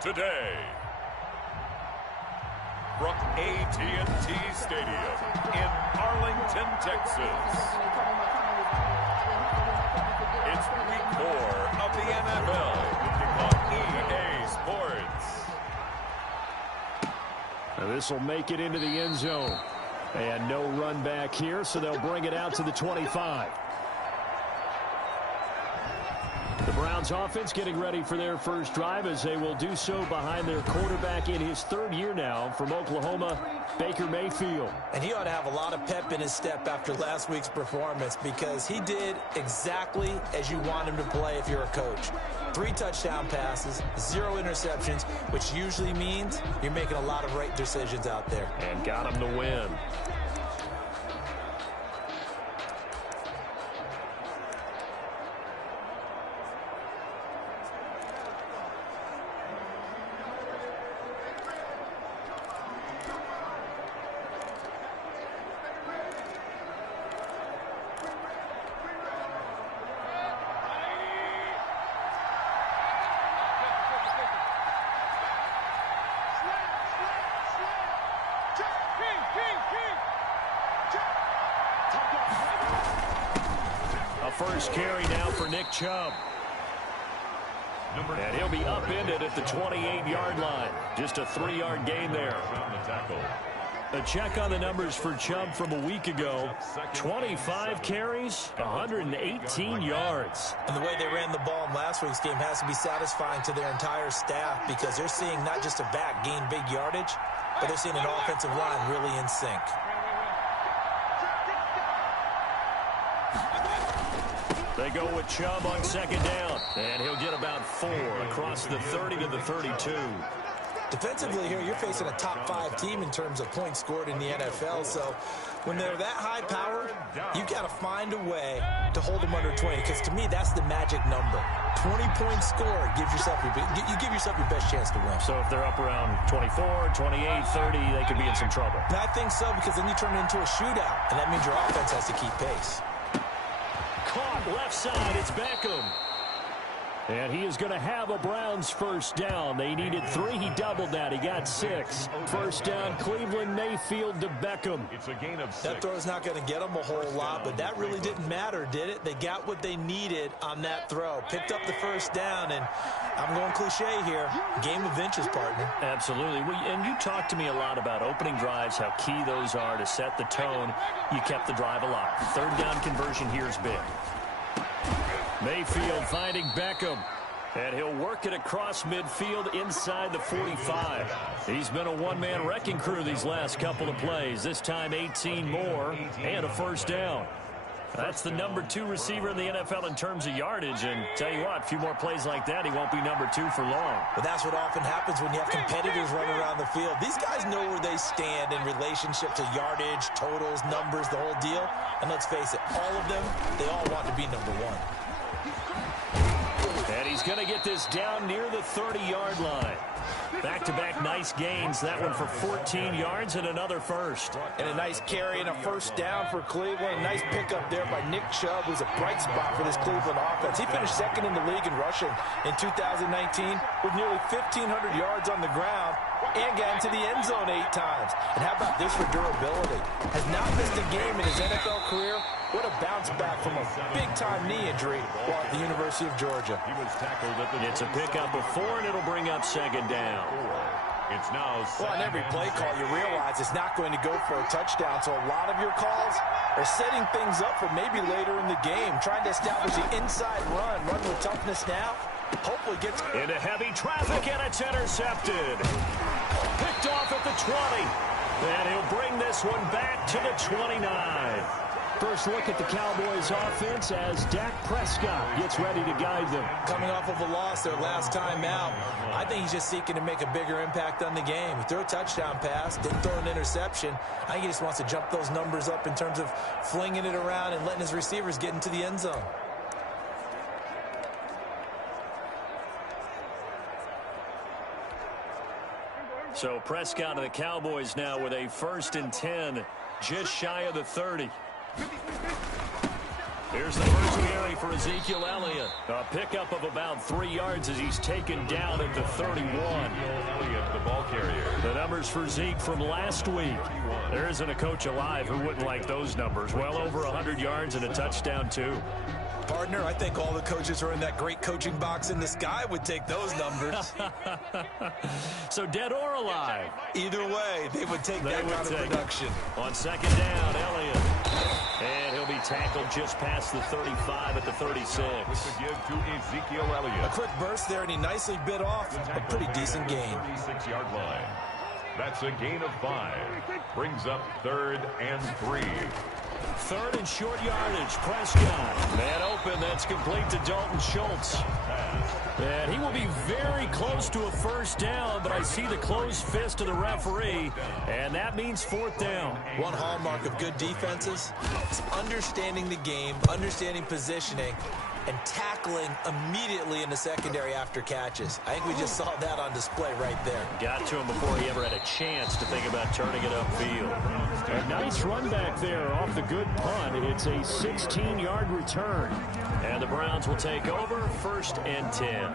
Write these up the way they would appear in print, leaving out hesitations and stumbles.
today. From AT&T Stadium in Arlington, Texas. It's week 4 of the NFL on EA Sports. Now this will make it into the end zone. And no run back here, so they'll bring it out to the 25. The Browns offense getting ready for their first drive as they will do so behind their quarterback in his 3rd year now from Oklahoma, Baker Mayfield. And he ought to have a lot of pep in his step after last week's performance because he did exactly as you want him to play if you're a coach. 3 touchdown passes, 0 interceptions, which usually means you're making a lot of right decisions out there. And got him to win. First carry now for Nick Chubb. And he'll be upended at the 28-yard line. Just a 3-yard gain there. A check on the numbers for Chubb from a week ago. 25 carries, 118 yards. And the way they ran the ball in last week's game has to be satisfying to their entire staff because they're seeing not just a back gain big yardage, but they're seeing an offensive line really in sync. They go with Chubb on 2nd down, and he'll get about 4 across the 30 to the 32. Defensively here, you're facing a top 5 team in terms of points scored in the NFL, so when they're that high powered, you've got to find a way to hold them under 20, because to me, that's the magic number. 20-point score gives yourself you give yourself your best chance to win. So if they're up around 24, 28, 30, they could be in some trouble. And I think so, because then you turn it into a shootout, and that means your offense has to keep pace. Caught left side, it's Beckham. And he is going to have a Browns first down. They needed 3, he doubled that, he got 6. First down, Cleveland, Mayfield to Beckham. It's a gain of 6. That throw is not going to get them a whole lot, but that really didn't matter, did it? They got what they needed on that throw. Picked up the first down, and I'm going cliche here. Game of inches, partner. Absolutely. And you talked to me a lot about opening drives, how key those are to set the tone. You kept the drive alive. 3rd down conversion here is big. Mayfield finding Beckham. And he'll work it across midfield inside the 45. He's been a one-man wrecking crew these last couple of plays. This time 18 more and a first down. That's the number 2 receiver in the NFL in terms of yardage. And tell you what, a few more plays like that, he won't be number 2 for long. But that's what often happens when you have competitors running around the field. These guys know where they stand in relationship to yardage, totals, numbers, the whole deal. And let's face it, all of them, they all want to be number 1. And he's going to get this down near the 30-yard line. Back-to-back nice gains. That one for 14 yards and another first. And a nice carry and a first down for Cleveland. A nice pickup there by Nick Chubb, who's a bright spot for this Cleveland offense. He finished 2nd in the league in rushing in 2019 with nearly 1,500 yards on the ground and got into the end zone 8 times. And how about this for durability? Has not missed a game in his NFL career. What a bounce back from a big-time knee injury while at the University of Georgia. He was tackled at the It's a pickup of 4, and it'll bring up 2nd down. It's now well, on every play call, you realize it's not going to go for a touchdown, so a lot of your calls are setting things up for maybe later in the game, trying to establish the inside run with toughness now. Hopefully gets into heavy traffic, and it's intercepted. Picked off at the 20, and he'll bring this one back to the 29. First look at the Cowboys offense as Dak Prescott gets ready to guide them. Coming off of a loss their last time out, I think he's just seeking to make a bigger impact on the game. He threw a touchdown pass, didn't throw an interception. I think he just wants to jump those numbers up in terms of flinging it around and letting his receivers get into the end zone. So Prescott and the Cowboys now with a 1st and 10, just shy of the 30. Here's the first carry for Ezekiel Elliott. A pickup of about 3 yards as he's taken down at the 31. Elliott, the ball carrier. The numbers for Zeke from last week. There isn't a coach alive who wouldn't like those numbers. Well over 100 yards and a touchdown, too. Partner, I think all the coaches are in that great coaching box in the sky would take those numbers. So dead or alive? Either way, they would take that kind of production. On second down, Elliott. And he'll be tackled just past the 35 at the 36. With the give to Ezekiel Elliott. A quick burst there, and he nicely bit off a pretty decent gain. 36-yard line. That's a gain of 5. Brings up 3rd and 3. 3rd and short yardage. Prescott. Man open. That's complete to Dalton Schultz. And he will be very close to a first down, but I see the closed fist of the referee, and that means 4th down. One hallmark of good defenses is understanding the game, understanding positioning, and tackling immediately in the secondary after catches. I think we just saw that on display right there. Got to him before he ever had a chance to think about turning it upfield. A nice run back there off the good punt. It's a 16-yard return. And the Browns will take over 1st and 10.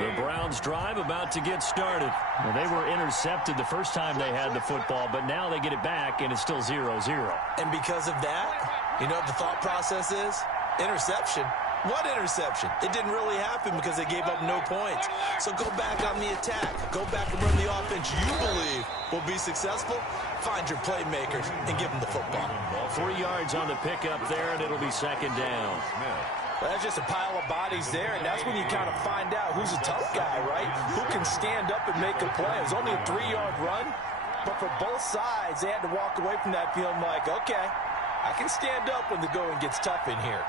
The Browns drive about to get started. Well, they were intercepted the first time they had the football, but now they get it back, and it's still 0-0. And because of that, you know what the thought process is? Interception. What interception? It didn't really happen because they gave up no points. So go back on the attack. Go back and run the offense you believe will be successful. Find your playmakers and give them the football. 3 yards on the pickup there, and it'll be 2nd down. Well, that's just a pile of bodies there, and that's when you kind of find out who's a tough guy, right? Who can stand up and make a play. It was only a 3-yard run, but for both sides, they had to walk away from that feeling like, okay, I can stand up when the going gets tough in here.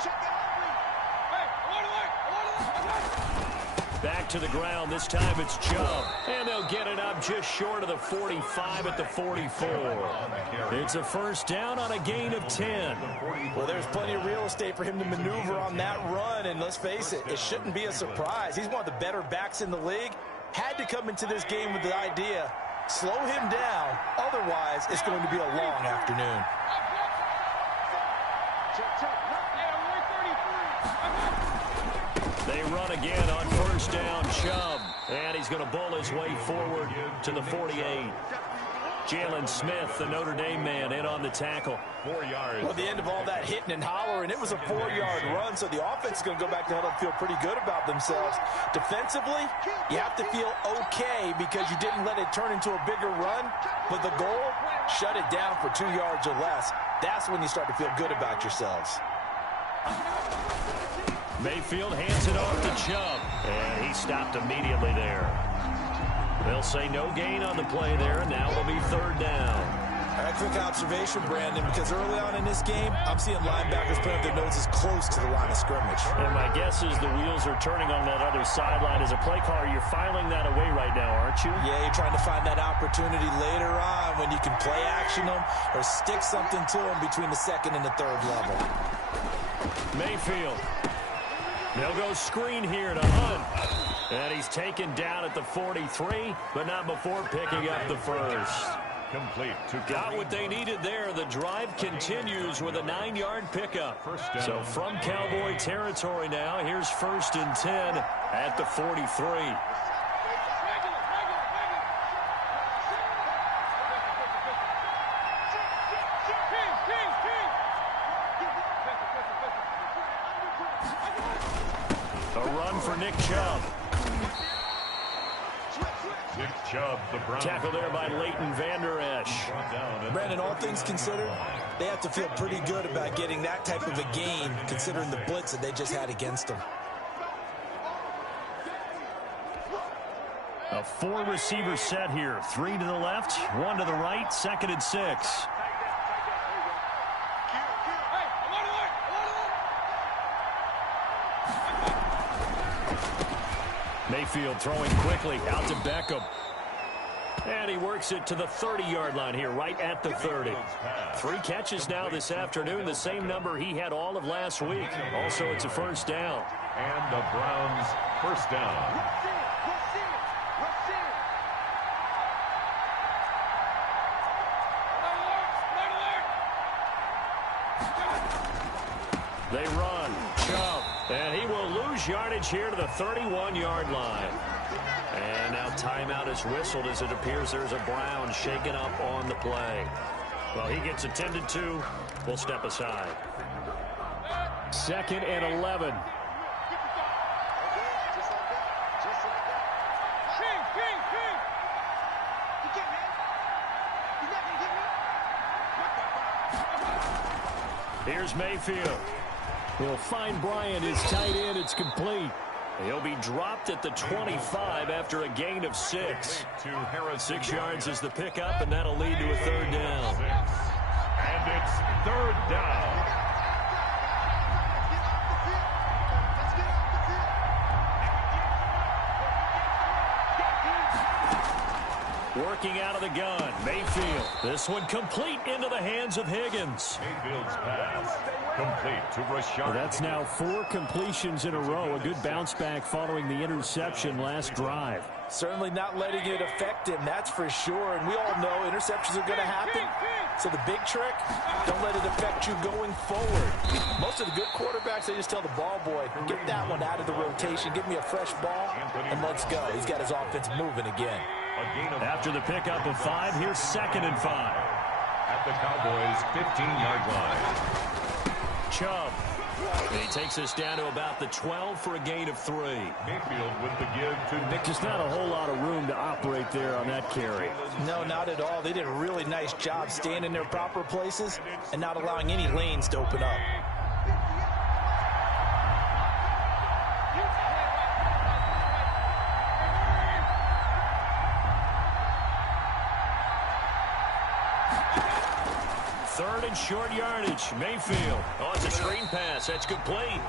Back to the ground. This time it's Chubb. And they'll get it up just short of the 45 at the 44. It's a first down on a gain of 10. Well, there's plenty of real estate for him to maneuver on that run. And let's face it, it shouldn't be a surprise. He's one of the better backs in the league. Had to come into this game with the idea, slow him down. Otherwise, it's going to be a long afternoon. They run again on first down, Chubb. And he's going to bull his way forward to the 48. Jalen Smith, the Notre Dame man, in on the tackle. 4 yards. Well, the end of all that hitting and hollering, it was a 4-yard run, so the offense is going to go back to huddle and feel pretty good about themselves. Defensively, you have to feel okay because you didn't let it turn into a bigger run, but the goal, shut it down for 2 yards or less. That's when you start to feel good about yourselves. Mayfield hands it off to Chubb, and he stopped immediately there. They'll say no gain on the play there, and now it'll be 3rd down. A quick observation, Brandon, because early on in this game, I'm seeing linebackers put up their noses close to the line of scrimmage. And my guess is the wheels are turning on that other sideline. As a play caller, you're filing that away right now, aren't you? Yeah, you're trying to find that opportunity later on when you can play action them or stick something to them between the 2nd and the 3rd level. Mayfield. They'll go screen here to Hunt. And he's taken down at the 43, but not before picking up the first. Complete. Got what they needed there. The drive continues with a 9-yard pickup. So from Cowboy territory now, here's 1st and 10 at the 43. A run for Nick Chubb. Nick Chubb, the Browns. Tackle there by Leighton Vander Esch. Brandon, all things considered, they have to feel pretty good about getting that type of a gain, considering the blitz that they just had against them. A 4-receiver set here. 3 to the left, 1 to the right, 2nd and 6. Mayfield throwing quickly out to Beckham. And he works it to the 30-yard line here, right at the 30. 3 catches now this afternoon, the same number he had all of last week. Also, it's a first down. And the Browns first down. They run. Chubb. And he will lose yardage here to the 31-yard line. And now timeout is whistled as it appears there's a Brown shaken up on the play. Well, he gets attended to. We'll step aside. 2nd and 11. Here's Mayfield. He'll find Bryant, his tight end. It's complete. He'll be dropped at the 25 after a gain of 6. 6 yards is the pickup, and that'll lead to a 3rd down. And it's 3rd down. Working out of the gun, Mayfield. This one complete into the hands of Higgins. Mayfield's pass complete to Rashard. That's now 4 completions in a row. A good bounce back following the interception last drive. Certainly not letting it affect him, that's for sure. And we all know interceptions are going to happen. So the big trick, don't let it affect you going forward. Most of the good quarterbacks, they just tell the ball boy, get that one out of the rotation, give me a fresh ball, and let's go. He's got his offense moving again. After the pickup of 5, here's 2nd and 5. At the Cowboys' 15-yard line. Chubb. And he takes us down to about the 12 for a gain of 3. Mayfield with the give to Nick. Just not a whole lot of room to operate there on that carry. No, not at all. They did a really nice job staying in their proper places and not allowing any lanes to open up. Short yardage. Mayfield. Oh, it's a screen pass. That's complete.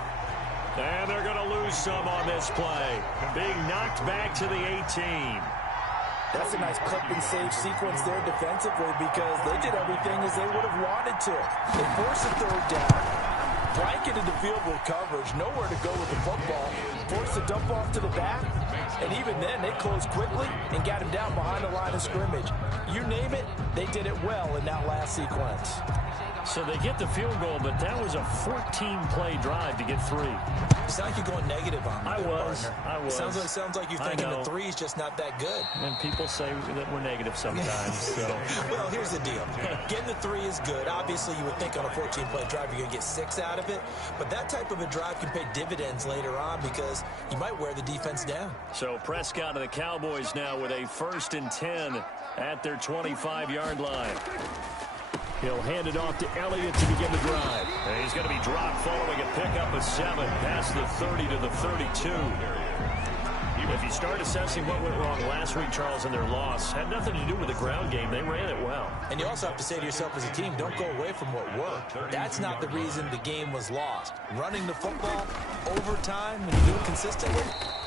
And they're going to lose some on this play. Being knocked back to the 18. That's a nice clip and save sequence there defensively because they did everything as they would have wanted to. They forced a 3rd down. Blanketed the field with coverage. Nowhere to go with the football. Forced the dump off to the back. And even then, they closed quickly and got him down behind the line of scrimmage. You name it, they did it well in that last sequence. So they get the field goal, but that was a 14-play drive to get 3. It's not like you're going negative on me. I was. Sounds like you're thinking the 3 is just not that good. And people say that we're negative sometimes. So. Well, here's the deal. Getting the 3 is good. Obviously, you would think on a 14-play drive you're going to get 6 out of it. But that type of a drive can pay dividends later on because you might wear the defense down. So Prescott and the Cowboys now with a 1st and 10 at their 25-yard line. He'll hand it off to Elliott to begin the drive. And he's going to be dropped following a pickup of 7 past the 30 to the 32. If you start assessing what went wrong last week, Charles, in their loss, had nothing to do with the ground game. They ran it well. And you also have to say to yourself as a team, don't go away from what worked. That's not the reason the game was lost. Running the football over time, when you do it consistently,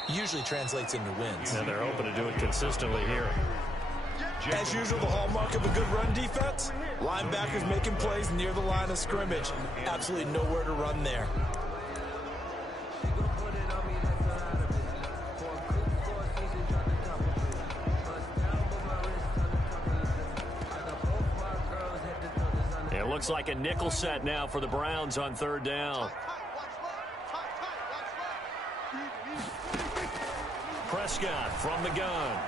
usually translates into wins. And they're hoping to do it consistently here. As usual, the hallmark of a good run defense, linebackers making plays near the line of scrimmage. Absolutely nowhere to run there. It looks like a nickel set now for the Browns on 3rd down. Prescott from the gun.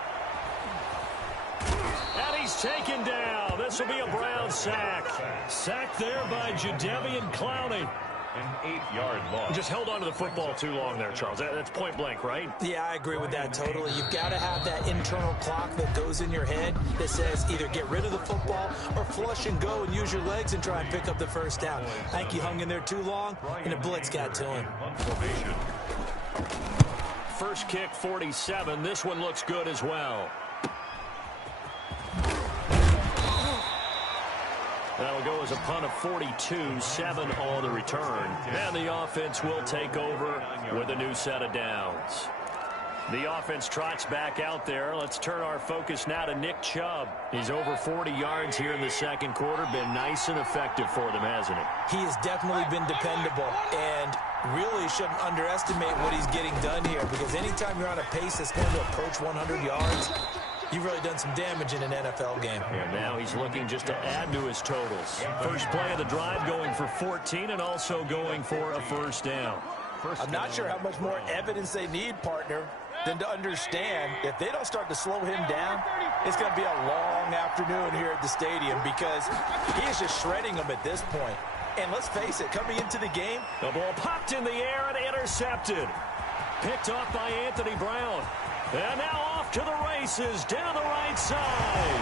And he's taken down. This will be a Brown sack. Sacked there by Jadeveon Clowney. An 8-yard loss. Just held on to the football too long there, Charles. That's point blank, right? Yeah, I agree with that totally. You've got to have that internal clock that goes in your head that says either get rid of the football or flush and go and use your legs and try and pick up the 1st down. I think he hung in there too long, and a blitz got to him. First kick, 47. This one looks good as well. That'll go as a punt of 42, 7 on the return. And the offense will take over with a new set of downs. The offense trots back out there. Let's turn our focus now to Nick Chubb. He's over 40 yards here in the 2nd quarter. Been nice and effective for them, hasn't he? He has definitely been dependable and really shouldn't underestimate what he's getting done here because anytime you're on a pace that's going to approach 100 yards, You've really done some damage in an NFL game. And now he's looking just to add to his totals. First play of the drive going for 14 and also going for a first down. I'm not sure how much more evidence they need, partner, than to understand if they don't start to slow him down, it's going to be a long afternoon here at the stadium because he is just shredding them at this point. And let's face it, coming into the game, the ball popped in the air and intercepted. Picked off by Anthony Brown. And now off to the races down the right side.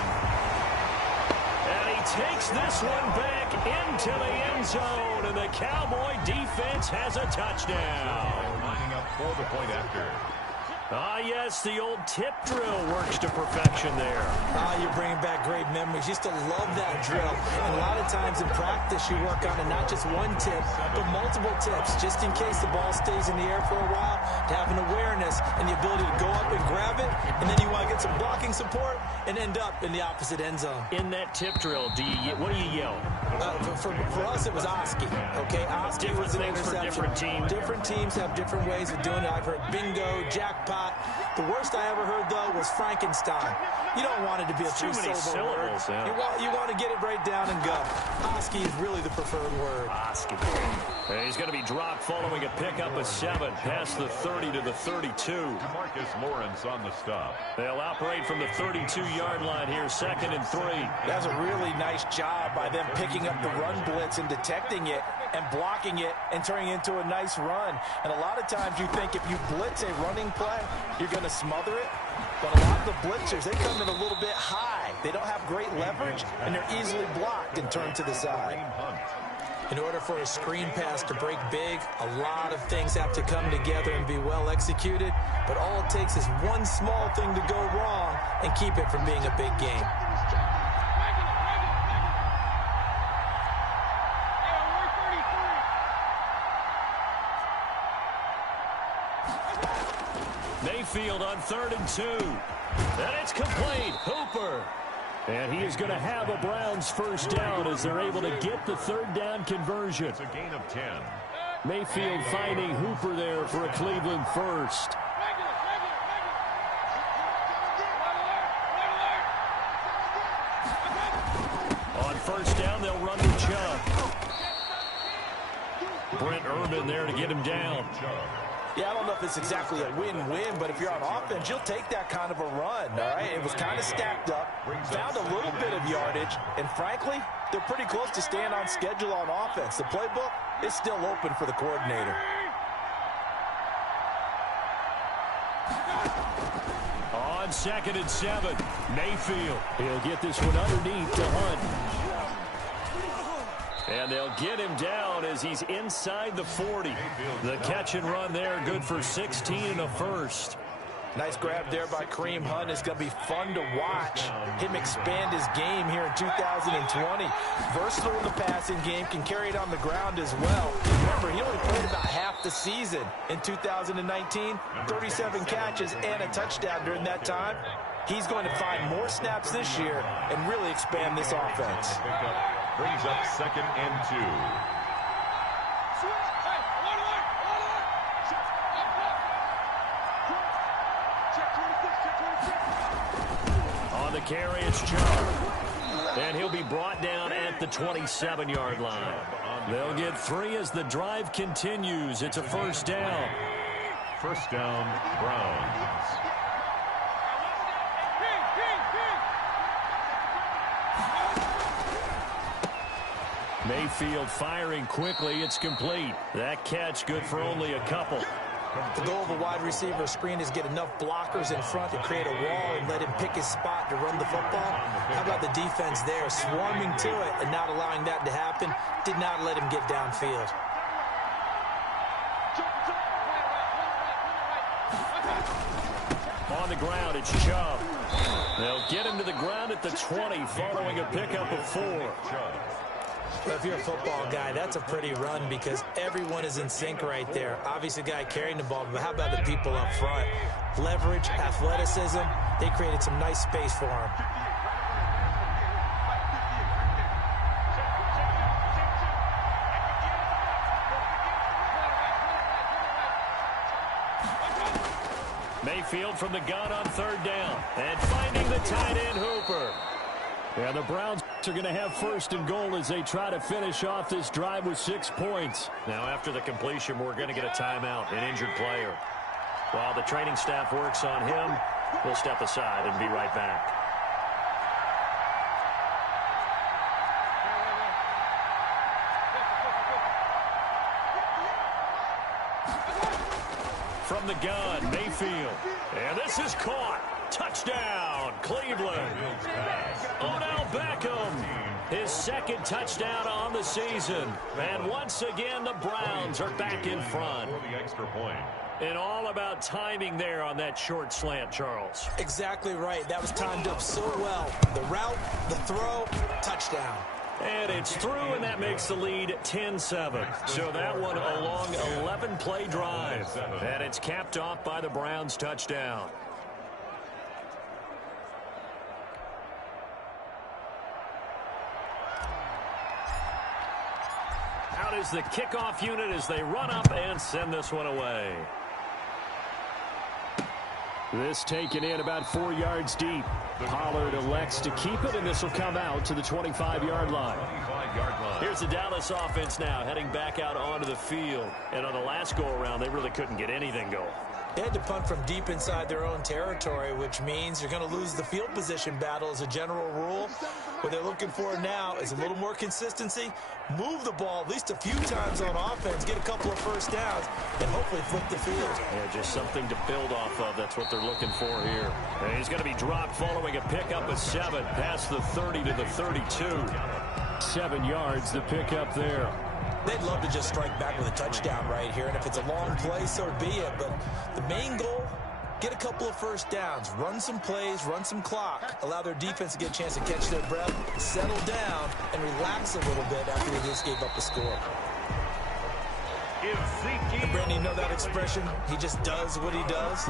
And he takes this one back into the end zone. And the Cowboy defense has a touchdown. Lining up for the point after. Ah, yes, the old tip drill works to perfection there. Ah, you're bringing back great memories. Used to love that drill. And a lot of times in practice, you work on it, not just one tip, but multiple tips, just in case the ball stays in the air for a while, to have an awareness and the ability to go up and grab it, and then you want to get some blocking support and end up in the opposite end zone. In that tip drill, what do you yell? For us, it was Oski. Okay, Oski was an interception. Different teams. Different teams have different ways of doing it. I've heard bingo, jackpot. The worst I ever heard, though, was Frankenstein. You don't want it to be a three-syllable word. Yeah. You want to get it right down and go. Oski is really the preferred word. Oski. He's going to be dropped following a pickup of 7 past the 30 to the 32. Marcus Lawrence on the stop. They'll operate from the 32-yard line here, 2nd and 3. That's a really nice job by them picking up the run blitz and detecting it and blocking it and turning it into a nice run. And a lot of times you think if you blitz a running play, you're going to smother it. But a lot of the blitzers, they come in a little bit high. They don't have great leverage, and they're easily blocked and turned to the side. In order for a screen pass to break big, a lot of things have to come together and be well executed. But all it takes is one small thing to go wrong and keep it from being a big game. Mayfield on 3rd and 2. And it's complete. Hooper. And he is going to have a Browns first down as they're able to get the 3rd down conversion. It's a gain of 10. Mayfield finding Hooper there for a Cleveland first. On first down, they'll run to Chubb. Brent Urban there to get him down. Yeah, I don't know if it's exactly a win-win, but if you're on offense, you'll take that kind of a run, all right? It was kind of stacked up, found a little bit of yardage, and frankly, they're pretty close to staying on schedule on offense. The playbook is still open for the coordinator. On 2nd and 7, Mayfield. He'll get this one underneath to Hunt. And they'll get him down as he's inside the 40. The catch and run there, good for 16 and a first. Nice grab there by Kareem Hunt. It's going to be fun to watch him expand his game here in 2020. Versatile in the passing game, can carry it on the ground as well. Remember, he only played about half the season in 2019, 37 catches and a touchdown during that time. He's going to find more snaps this year and really expand this offense. Brings up 2nd and 2. On the carry, it's Chubb. And he'll be brought down at the 27-yard line. They'll get 3 as the drive continues. It's a first down. First down, Browns. Mayfield firing quickly. It's complete. That catch good for only a couple. The goal of a wide receiver screen is get enough blockers in front to create a wall and let him pick his spot to run the football. How about the defense there, swarming to it and not allowing that to happen? Did not let him get downfield. On the ground, it's Chubb. They'll get him to the ground at the 20 following a pickup of 4. Well, if you're a football guy, that's a pretty run because everyone is in sync right there. Obviously, the guy carrying the ball, but how about the people up front? Leverage, athleticism, they created some nice space for him. Mayfield from the gun on third down. And finding the tight end Hooper. And the Browns are going to have first and goal as they try to finish off this drive with 6 points. Now after the completion, we're going to get a timeout, an injured player. While the training staff works on him, we'll step aside and be right back. From the gun, Mayfield. And this is caught. Touchdown, Cleveland. Odell Beckham, his second touchdown on the season. And once again, the Browns are back in front. And all about timing there on that short slant, Charles. Exactly right. That was timed up so well. The route, the throw, touchdown. And it's through, and that makes the lead 10-7. So that one a long 11-play drive. And it's capped off by the Browns' touchdown. Out is the kickoff unit as they run up and send this one away. This taken in about 4 yards deep. Pollard elects to keep it, and this will come out to the 25-yard line. Here's the Dallas offense now heading back out onto the field. And on the last go-around, they really couldn't get anything going. They had to punt from deep inside their own territory, which means you're going to lose the field position battle as a general rule. What they're looking for now is a little more consistency, move the ball at least a few times on offense, get a couple of first downs, and hopefully flip the field. Yeah, just something to build off of. That's what they're looking for here. And he's going to be dropped following a pickup of 7 past the 30 to the 32. 7 yards, the pickup there. They'd love to just strike back with a touchdown right here, and if it's a long play, so be it. But the main goal, get a couple of first downs, run some plays, run some clock, allow their defense to get a chance to catch their breath, settle down, and relax a little bit after they just gave up the score. Brandon, you know that expression? He just does what he does.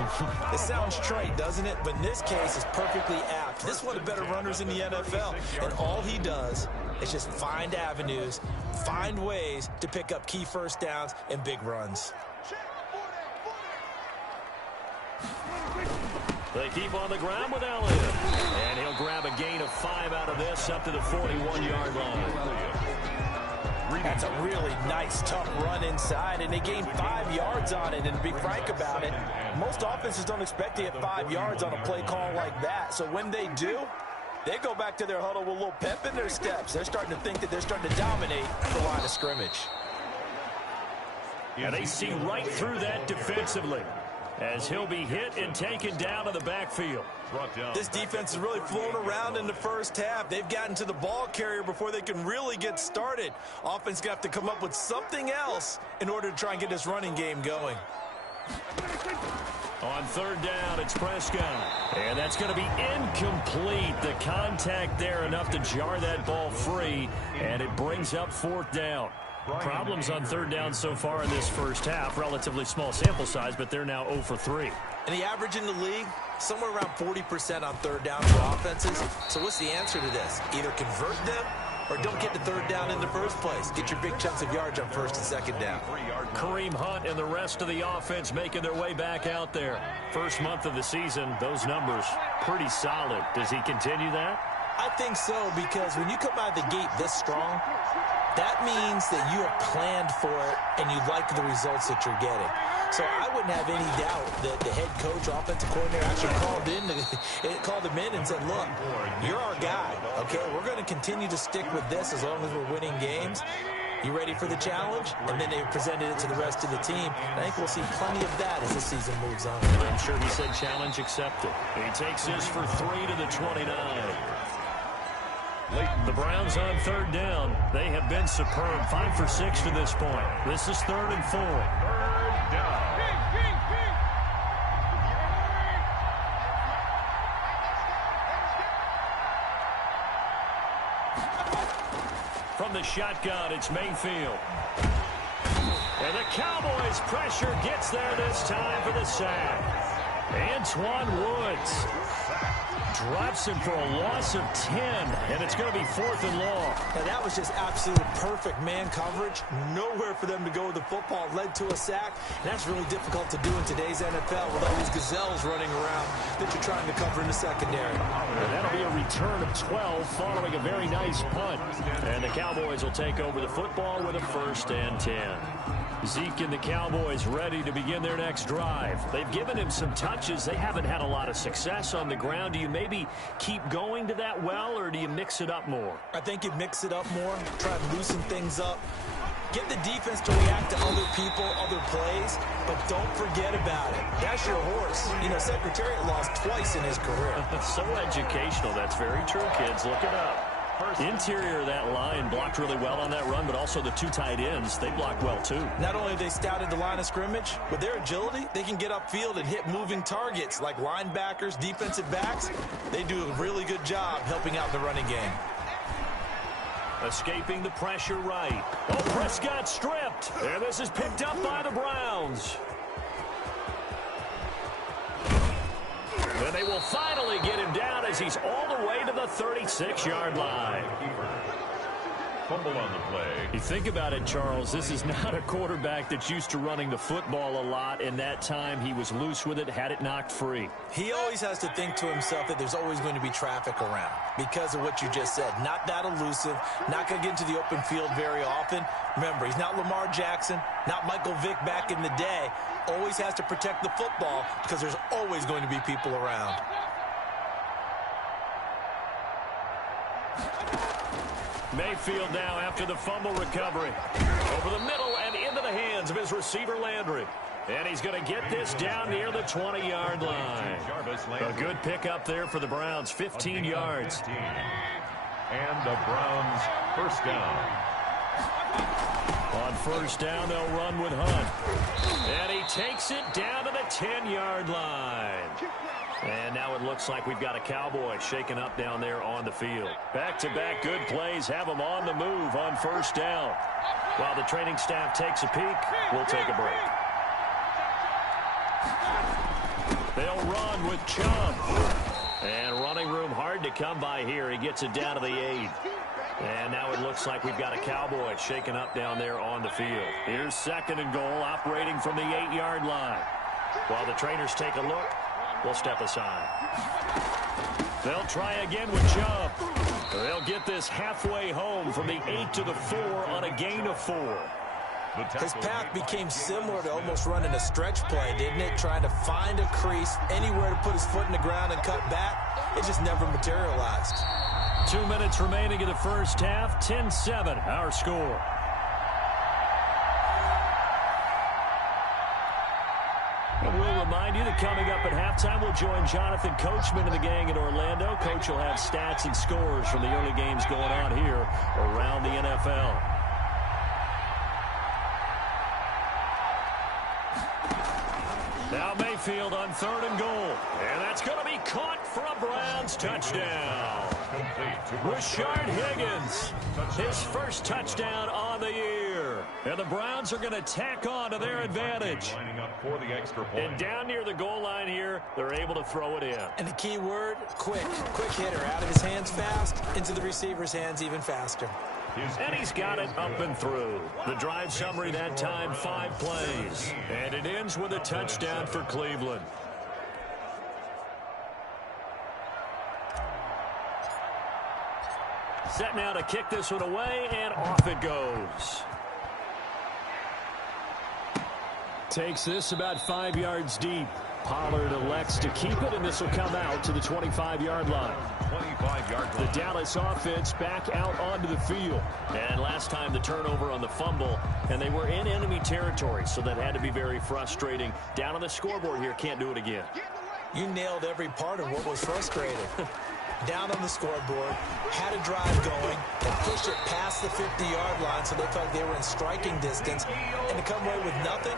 It sounds trite, doesn't it? But in this case, it's perfectly apt. This is one of the better runners in the NFL, and all he does is just find avenues, find ways to pick up key first downs and big runs. They keep on the ground with Elliott. And he'll grab a gain of 5 out of this up to the 41-yard line. That's a really nice, tough run inside, and they gained 5 yards on it. And to be frank about it, most offenses don't expect to get 5 yards on a play call like that. So when they do, they go back to their huddle with a little pep in their steps. They're starting to think that they're starting to dominate the line of scrimmage. And they see right through that defensively as he'll be hit and taken down to the backfield. This defense is really flown around in the first half. They've gotten to the ball carrier before they can really get started. Offense got to come up with something else in order to try and get this running game going. On third down, it's Prescott. And that's going to be incomplete. The contact there enough to jar that ball free, and it brings up fourth down. Problems on third down so far in this first half. Relatively small sample size, but they're now 0 for 3. And the average in the league, somewhere around 40% on third down for offenses. So what's the answer to this? Either convert them or don't get to third down in the first place. Get your big chunks of yards on first and second down. Kareem Hunt and the rest of the offense making their way back out there. First month of the season, those numbers pretty solid. Does he continue that? I think so, because when you come out of the gate this strong, that means that you have planned for it and you like the results that you're getting. So I wouldn't have any doubt that the head coach, offensive coordinator actually called him in and said, look, you're our guy, okay? We're going to continue to stick with this as long as we're winning games. You ready for the challenge? And then they presented it to the rest of the team. I think we'll see plenty of that as the season moves on. I'm sure he said challenge accepted. He takes this for 3 to the 29. The Browns on third down. They have been superb. 5 for 6 to this point. This is 3rd and 4. Third down. From the shotgun, it's Mayfield. And the Cowboys' pressure gets there this time for the sack. Antoine Woods drops him for a loss of 10, and it's going to be 4th and long. Now, that was just absolute perfect man coverage. Nowhere for them to go with the football. Led to a sack, and that's really difficult to do in today's NFL with all these gazelles running around that you're trying to cover in the secondary. And that'll be a return of 12 following a very nice punt. And the Cowboys will take over the football with a 1st and 10. Zeke and the Cowboys ready to begin their next drive. They've given him some touches. They haven't had a lot of success on the ground. Do you maybe keep going to that well, or do you mix it up more? I think you mix it up more, try and loosen things up. Get the defense to react to other people, other plays, but don't forget about it. That's your horse. You know, Secretariat lost twice in his career. So educational. That's very true, kids. Look it up. Interior of that line blocked really well on that run, but also the 2 tight ends, they blocked well too. Not only have they scouted the line of scrimmage, with their agility, they can get upfield and hit moving targets like linebackers, defensive backs. They do a really good job helping out the running game. Escaping the pressure right. Oh, Prescott stripped. And this is picked up by the Browns. And they will finally get him down as he's all the way to the 36-yard line. Fumble on the play. You think about it, Charles, this is not a quarterback that's used to running the football a lot. In that time, he was loose with it, had it knocked free. He always has to think to himself that there's always going to be traffic around because of what you just said. Not that elusive, not going to get into the open field very often. Remember, he's not Lamar Jackson, not Michael Vick back in the day. Always has to protect the football because there's always going to be people around. Mayfield now after the fumble recovery. Over the middle and into the hands of his receiver, Landry. And he's going to get this down near the 20-yard line. A good pickup there for the Browns, 15 yards. And the Browns first down. On first down, they'll run with Hunt. And he takes it down to the 10-yard line. And now it looks like we've got a Cowboy shaken up down there on the field. Back-to-back good plays have them on the move on first down. While the training staff takes a peek, we'll take a break. They'll run with Chubb. And running room hard to come by here. He gets it down to the 8. And now it looks like we've got a Cowboy shaken up down there on the field. Here's 2nd and goal, operating from the 8-yard line. While the trainers take a look, we'll step aside. They'll try again with Chubb. They'll get this halfway home from the 8 to the 4 on a gain of 4. His path became similar to almost running a stretch play, didn't it? Trying to find a crease, anywhere to put his foot in the ground and cut back. It just never materialized. 2 minutes remaining in the first half. 10-7, our score. And we'll remind you that coming up at halftime, we'll join Jonathan Coachman and the gang in Orlando. Coach will have stats and scores from the early games going on here around the NFL. Now Mayfield on 3rd and goal. And that's going to be caught for a Browns touchdown. Rashard Higgins, his first touchdown on the year. And the Browns are going to tack on to their advantage. And down near the goal line here, they're able to throw it in. And the key word, quick. Quick hitter. Out of his hands fast, into the receiver's hands even faster. And he's got it up and through. The drive summary that time, 5 plays. And it ends with a touchdown for Cleveland. Set now to kick this one away, and off it goes. Takes this about 5 yards deep. Pollard elects to keep it, and this will come out to the 25-yard line. 25-yard line. The Dallas offense back out onto the field. And last time the turnover on the fumble, and they were in enemy territory, so that had to be very frustrating. Down on the scoreboard here, can't do it again. You nailed every part of what was frustrating. Down on the scoreboard, had a drive going, and pushed it past the 50-yard line so they felt they were in striking distance, and to come away with nothing,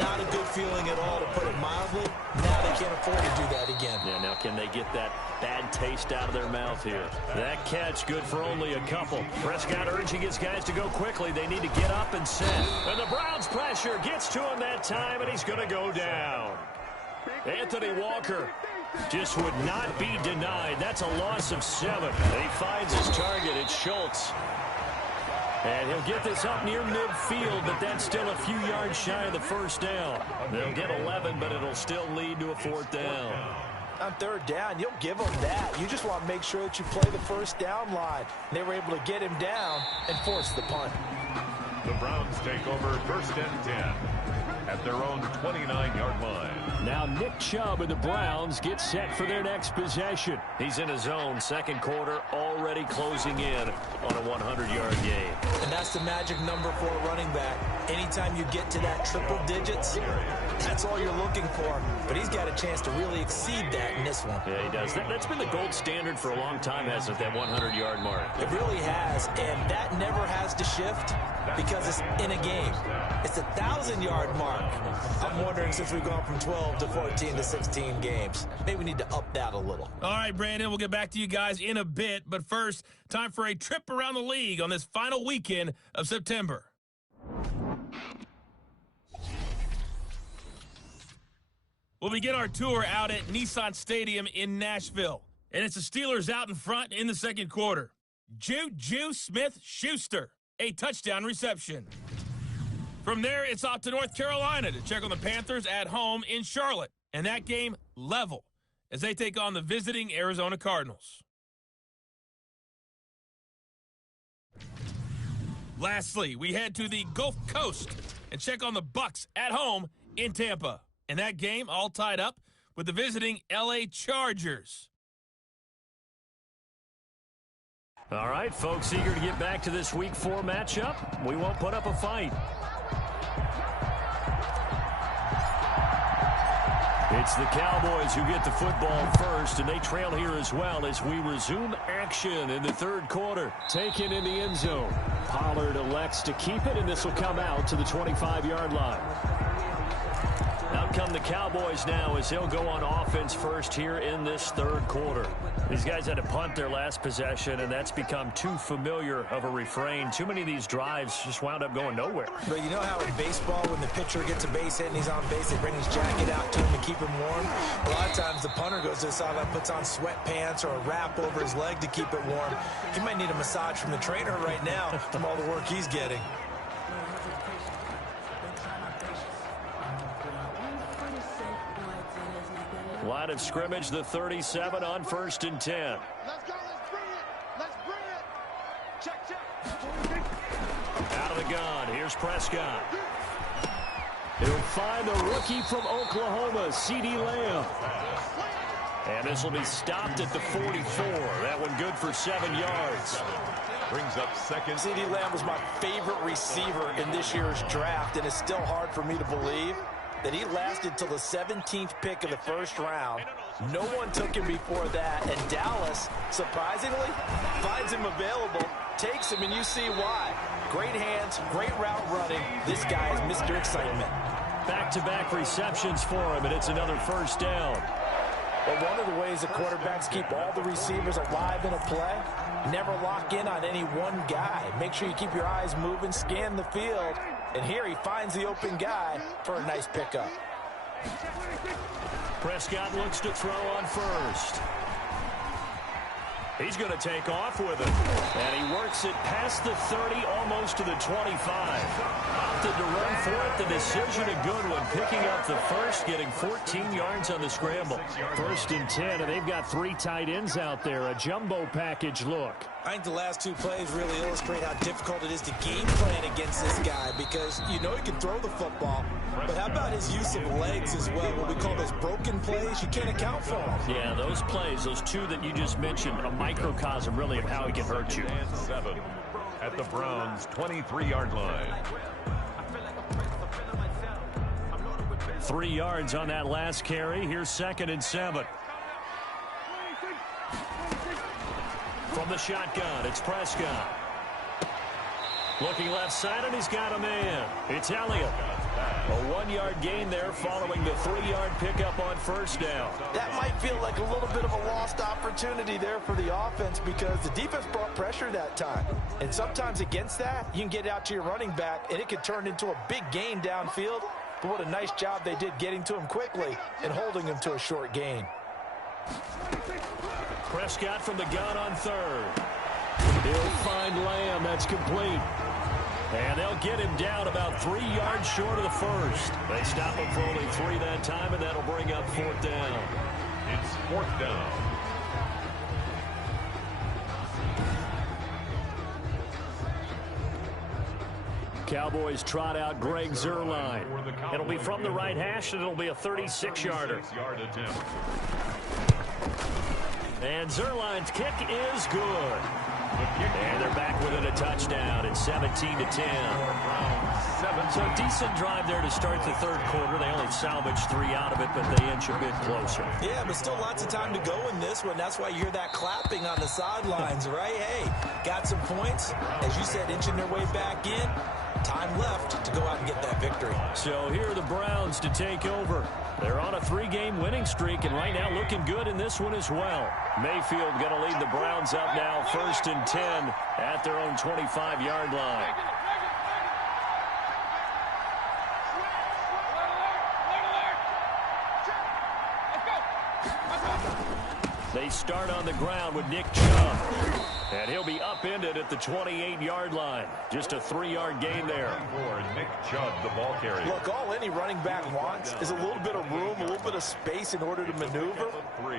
not a good feeling at all, to put it mildly. Now they can't afford to do that again. Yeah, now can they get that bad taste out of their mouth here? That catch good for only a couple. Prescott urging his guys to go quickly. They need to get up and set. And the Browns pressure gets to him that time, and he's going to go down. Anthony Walker just would not be denied. That's a loss of 7. And he finds his target. It's Schultz. And he'll get this up near midfield, but that's still a few yards shy of the first down. They'll get 11, but it'll still lead to a 4th down. On 3rd down, you'll give them that. You just want to make sure that you play the first down line. They were able to get him down and force the punt. The Browns take over 1st and 10 at their own 29-yard line. Now Nick Chubb and the Browns get set for their next possession. He's in his own 2nd quarter, already closing in on a 100-yard game. And that's the magic number for a running back. Anytime you get to that triple digits, that's all you're looking for. But he's got a chance to really exceed that in this one. Yeah, he does. That's been the gold standard for a long time, hasn't it, that 100-yard mark? It really has, and that never has to shift because it's in a game. It's a 1,000-yard mark. I'm wondering, since we've gone from 12 to 14 to 16 games, maybe we need to up that a little. All right, Brandon, we'll get back to you guys in a bit. But first, time for a trip around the league on this final weekend of September. We'll begin our tour out at Nissan Stadium in Nashville. And it's the Steelers out in front in the 2nd quarter. Juju Smith-Schuster, a touchdown reception. From there, it's off to North Carolina to check on the Panthers at home in Charlotte. And that game level as they take on the visiting Arizona Cardinals. Lastly, we head to the Gulf Coast and check on the Bucs at home in Tampa. And that game all tied up with the visiting L.A. Chargers. All right, folks, eager to get back to this Week 4 matchup. We won't put up a fight. It's the Cowboys who get the football first, and they trail here as well as we resume action in the 3rd quarter. Taken in the end zone. Pollard elects to keep it, and this will come out to the 25-yard line. Out come the Cowboys now as he'll go on offense first here in this 3rd quarter. These guys had to punt their last possession, and that's become too familiar of a refrain. Too many of these drives just wound up going nowhere. But you know how in baseball, when the pitcher gets a base hit and he's on base, they bring his jacket out to him to keep him warm? A lot of times the punter goes to the sideline, puts on sweatpants or a wrap over his leg to keep it warm. He might need a massage from the trainer right now from all the work he's getting. Line of scrimmage, the 37 on 1st and 10. Let's go, let's bring it. Check. Out of the gun, here's Prescott. He'll find the rookie from Oklahoma, CeeDee Lamb. And this will be stopped at the 44. That one good for 7 yards. Brings up 2nd. CeeDee Lamb was my favorite receiver in this year's draft, and it's still hard for me to believe that he lasted till the 17th pick of the 1st round. No one took him before that, and Dallas, surprisingly, finds him available, takes him, and you see why. Great hands, great route running. This guy is Mr. Excitement. Back-to-back receptions for him, and it's another 1st down. But one of the ways the quarterbacks keep all the receivers alive in a play, never lock in on any one guy. Make sure you keep your eyes moving, scan the field. And here he finds the open guy for a nice pickup. Prescott looks to throw on 1st. He's going to take off with it. And he works it past the 30, almost to the 25. Opted to run for it. The decision a good one. Picking up the 1st, getting 14 yards on the scramble. 1st and 10, and they've got 3 tight ends out there. A jumbo package look. I think the last 2 plays really illustrate how difficult it is to game plan against this guy because you know he can throw the football, but how about his use of legs as well? What we call those broken plays, you can't account for them. Yeah, those plays, those 2 that you just mentioned, a microcosm really of how he can hurt you. And 7 at the Browns' 23-yard line. 3 yards on that last carry. Here's 2nd and 7. From the shotgun, it's Prescott. Looking left side, and he's got a man. It's Elliott. A 1-yard gain there following the 3-yard pickup on 1st down. That might feel like a little bit of a lost opportunity there for the offense because the defense brought pressure that time. And sometimes against that, you can get out to your running back, and it could turn into a big gain downfield. But what a nice job they did getting to him quickly and holding him to a short gain. Prescott from the gun on third. He'll find Lamb. That's complete. And they'll get him down about 3 yards short of the first. They stop him for only 3 that time, and that'll bring up 4th down. It's 4th down. Cowboys trot out Greg Zuerlein. It'll be from the right hash, and it'll be a 36-yarder. And Zuerlein's kick is good. And they're back within a touchdown. It's 17-10. So a decent drive there to start the third quarter. They only salvaged 3 out of it, but they inch a bit closer. Yeah, but still lots of time to go in this one. That's why you hear that clapping on the sidelines, right? Hey, got some points. As you said, inching their way back in. Time left to go out and get that victory. So here are the Browns to take over. They're on a 3-game winning streak, and right now looking good in this one as well. Mayfield going to lead the Browns up now, 1st and 10 at their own 25-yard line. They start on the ground with Nick Chubb. And he'll be upended at the 28-yard line. Just a 3-yard gain there. For Nick Chubb, the ball carrier. Look, all any running back wants is a little bit of room, a little bit of space in order to maneuver.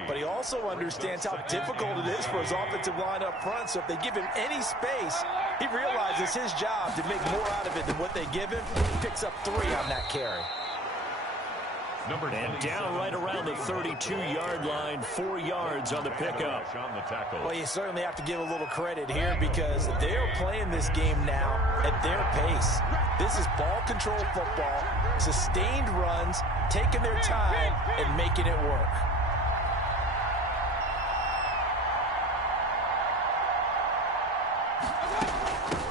But he also understands how difficult it is for his offensive line up front. So if they give him any space, he realizes his job to make more out of it than what they give him. He picks up 3 on that carry. And down right around the 32-yard line, 4 yards on the pickup. Well, you certainly have to give a little credit here because they're playing this game now at their pace. This is ball control football, sustained runs, taking their time and making it work.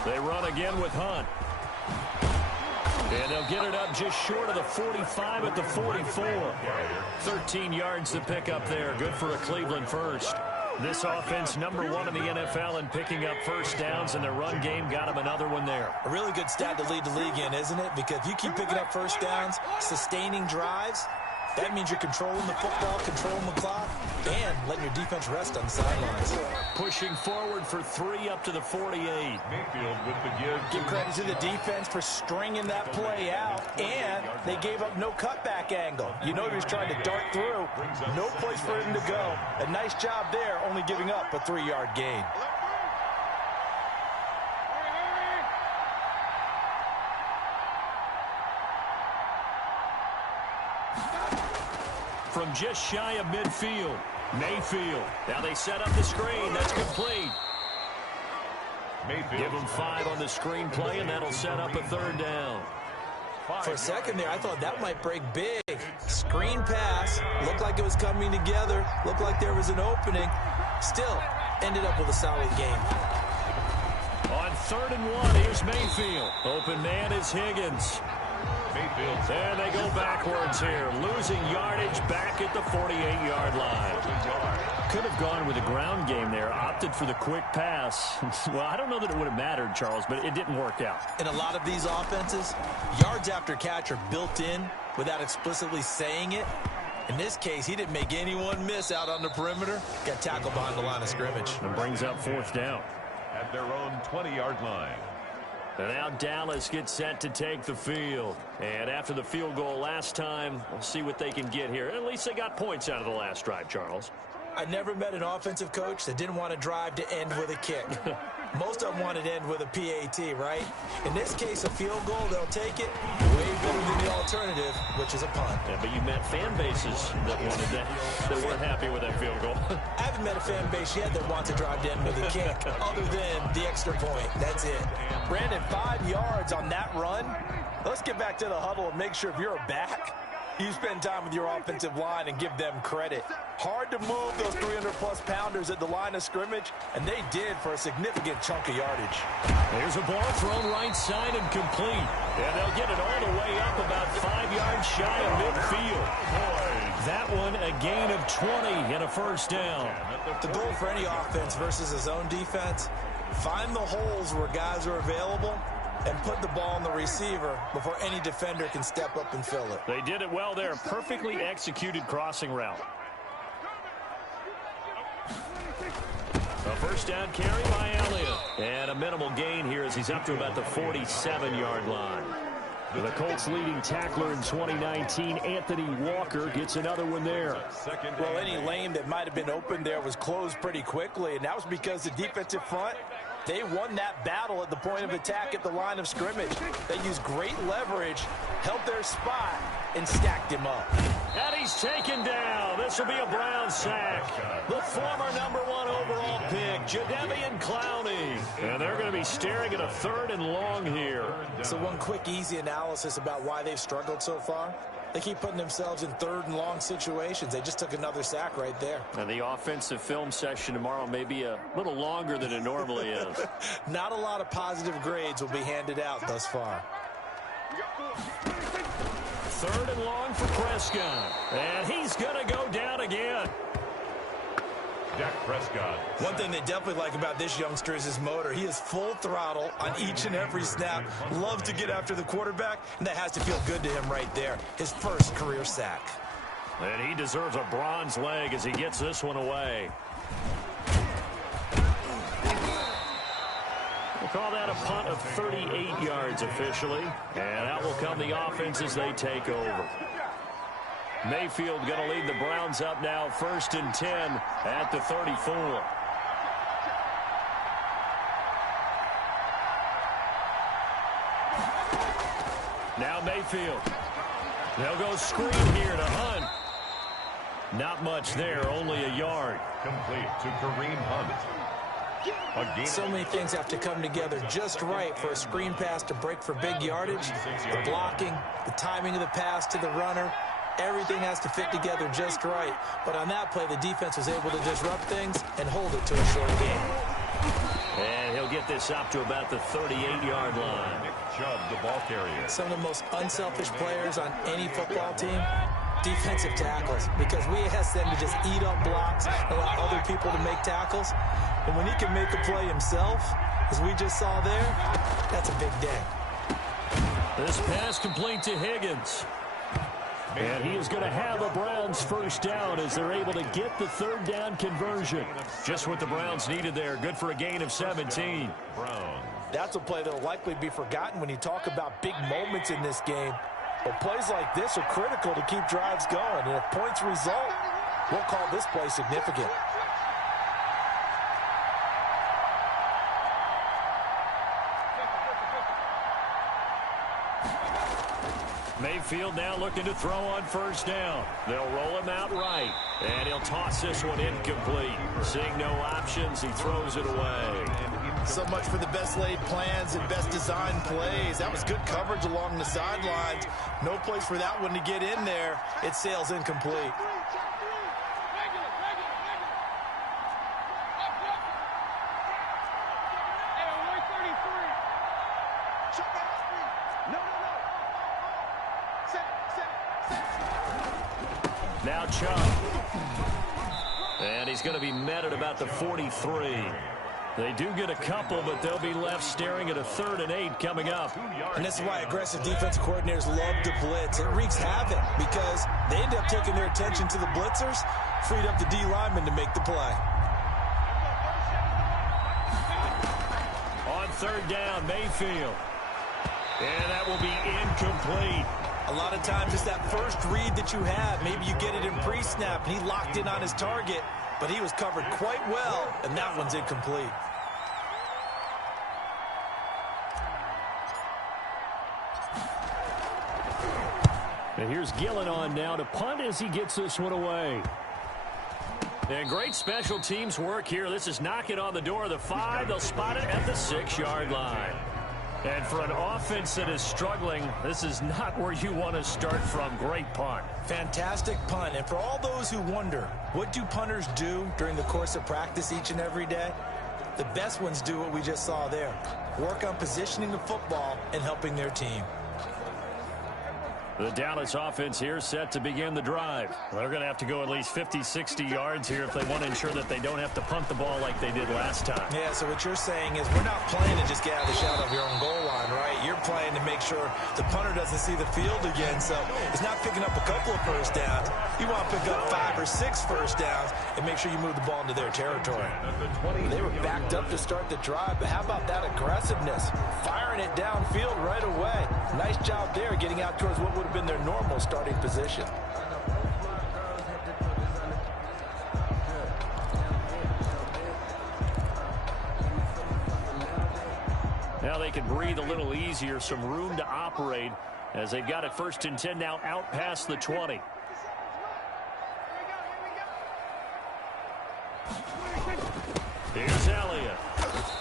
They run again with Hunt. And they'll get it up just short of the 45 at the 44. 13 yards to pick up there. Good for a Cleveland first. This offense #1 in the NFL in picking up first downs, and their run game got them another one there. A really good stat to lead the league in, isn't it? Because if you keep picking up first downs, sustaining drives, that means you're controlling the football, controlling the clock, and letting your defense rest on the sidelines. Pushing forward for 3 up to the 48. Mayfield with the give. Give credit to the defense for stringing that play out, and they gave up no cutback angle. You know he was trying to dart through. No place for him to go. A nice job there, only giving up a 3-yard gain. From just shy of midfield, Mayfield. Now they set up the screen. That's complete. Mayfield. Give them 5 on the screen play, and that'll set up a 3rd down. For a second there, I thought that might break big. Screen pass. Looked like it was coming together. Looked like there was an opening. Still, ended up with a solid game. On 3rd and 1, here's Mayfield. Open man is Higgins. And they go backwards here, losing yardage back at the 48-yard line. Could have gone with a ground game there, opted for the quick pass. Well, I don't know that it would have mattered, Charles, but it didn't work out. In a lot of these offenses, yards after catch are built in without explicitly saying it. In this case, he didn't make anyone miss out on the perimeter. Got tackled behind the line of scrimmage. And brings up 4th down. At their own 20-yard line. And now Dallas gets set to take the field. And after the field goal last time, we'll see what they can get here. At least they got points out of the last drive, Charles. I never met an offensive coach that didn't want to drive to end with a kick. Most of them wanted to end with a PAT, right? In this case, a field goal, they'll take it way better than the alternative, which is a punt. Yeah, but you met fan bases that wanted that weren't happy with that field goal. I haven't met a fan base yet that wants to drive to end with a kick, other than the extra point. That's it. Brandon, 5 yards on that run. Let's get back to the huddle and make sure if you're a back, you spend time with your offensive line and give them credit. Hard to move those 300-plus pounders at the line of scrimmage, and they did for a significant chunk of yardage. There's a ball thrown right side and complete. And they'll get it all the way up about 5 yards shy of midfield. That one a gain of 20 and a first down. The goal for any offense versus his own defense, find the holes where guys are available and put the ball on the receiver before any defender can step up and fill it. They did it well there. Perfectly executed crossing route. A first down carry by Elliott. And a minimal gain here as he's up to about the 47-yard line. The Colts' leading tackler in 2019, Anthony Walker, gets another one there. Well, any lane that might have been open there was closed pretty quickly, and that was because the defensive front, they won that battle at the point of attack at the line of scrimmage. They used great leverage, held their spot, and stacked him up. And he's taken down. This will be a Brown sack. The former #1 overall pick, Jadeveon Clowney. And they're going to be staring at a 3rd and long here. So one quick, easy analysis about why they've struggled so far. They keep putting themselves in 3rd and long situations. They just took another sack right there. And the offensive film session tomorrow may be a little longer than it normally is. Not a lot of positive grades will be handed out thus far. 3rd and long for Prescott. And he's going to go down again. Dak Prescott. One thing they definitely like about this youngster is his motor. He is full throttle on each and every snap. Loves to get after the quarterback, and that has to feel good to him right there. His first career sack. And he deserves a bronze leg as he gets this one away. We'll call that a punt of 38 yards officially. And out will come the offense as they take over. Mayfield going to lead the Browns up now, 1st and 10 at the 34. Now Mayfield. They'll go screen here to Hunt. Not much there, only a yard. Complete to Kareem Hunt. So many things have to come together just right for a screen pass to break for big yardage. The blocking, the timing of the pass to the runner. Everything has to fit together just right. But on that play, the defense was able to disrupt things and hold it to a short game. And he'll get this up to about the 38-yard line. Nick Chubb, the ball carrier. Some of the most unselfish players on any football team, defensive tackles, because we ask them to just eat up blocks, allow other people to make tackles. And when he can make a play himself, as we just saw there, that's a big day. This pass complete to Higgins. And he is going to have a Browns first down as they're able to get the 3rd down conversion. Just what the Browns needed there. Good for a gain of 17. That's a play that will likely be forgotten when you talk about big moments in this game. But plays like this are critical to keep drives going. And if points result, we'll call this play significant. Mayfield now looking to throw on 1st down. They'll roll him out right. And he'll toss this one incomplete. Seeing no options, he throws it away. So much for the best laid plans and best designed plays. That was good coverage along the sidelines. No place for that one to get in there. It sails incomplete. Now Chubb. And he's going to be met at about the 43. They do get a couple, but they'll be left staring at a 3rd and 8 coming up. And this is why aggressive defense coordinators love to blitz. It wreaks havoc because they end up taking their attention to the blitzers, freed up the D lineman to make the play. On 3rd down, Mayfield. And that will be incomplete. A lot of times it's that first read that you have. Maybe you get it in pre-snap, and he locked in on his target, but he was covered quite well, and that one's incomplete. And here's Gillen on now to punt as he gets this one away. And great special teams work here. This is knocking on the door of the 5. They'll spot it at the 6-yard line. And for an offense that is struggling, this is not where you want to start from. Great punt. Fantastic punt. And for all those who wonder, what do punters do during the course of practice each and every day? The best ones do what we just saw there. Work on positioning the football and helping their team. The Dallas offense here set to begin the drive. They're going to have to go at least 50, 60 yards here if they want to ensure that they don't have to punt the ball like they did last time. Yeah, so what you're saying is we're not playing to just get out of the shadow of your own goal line, right? You're playing to make sure the punter doesn't see the field again. So it's not picking up a couple of first downs. You want to pick up 5 or 6 first downs and make sure you move the ball into their territory. They were backed up to start the drive, but how about that aggressiveness? Firing it downfield right away. Nice job there getting out towards what would have been their normal starting position. Now they can breathe a little easier, some room to operate as they've got it 1st and 10 now out past the 20. Here's Elliott.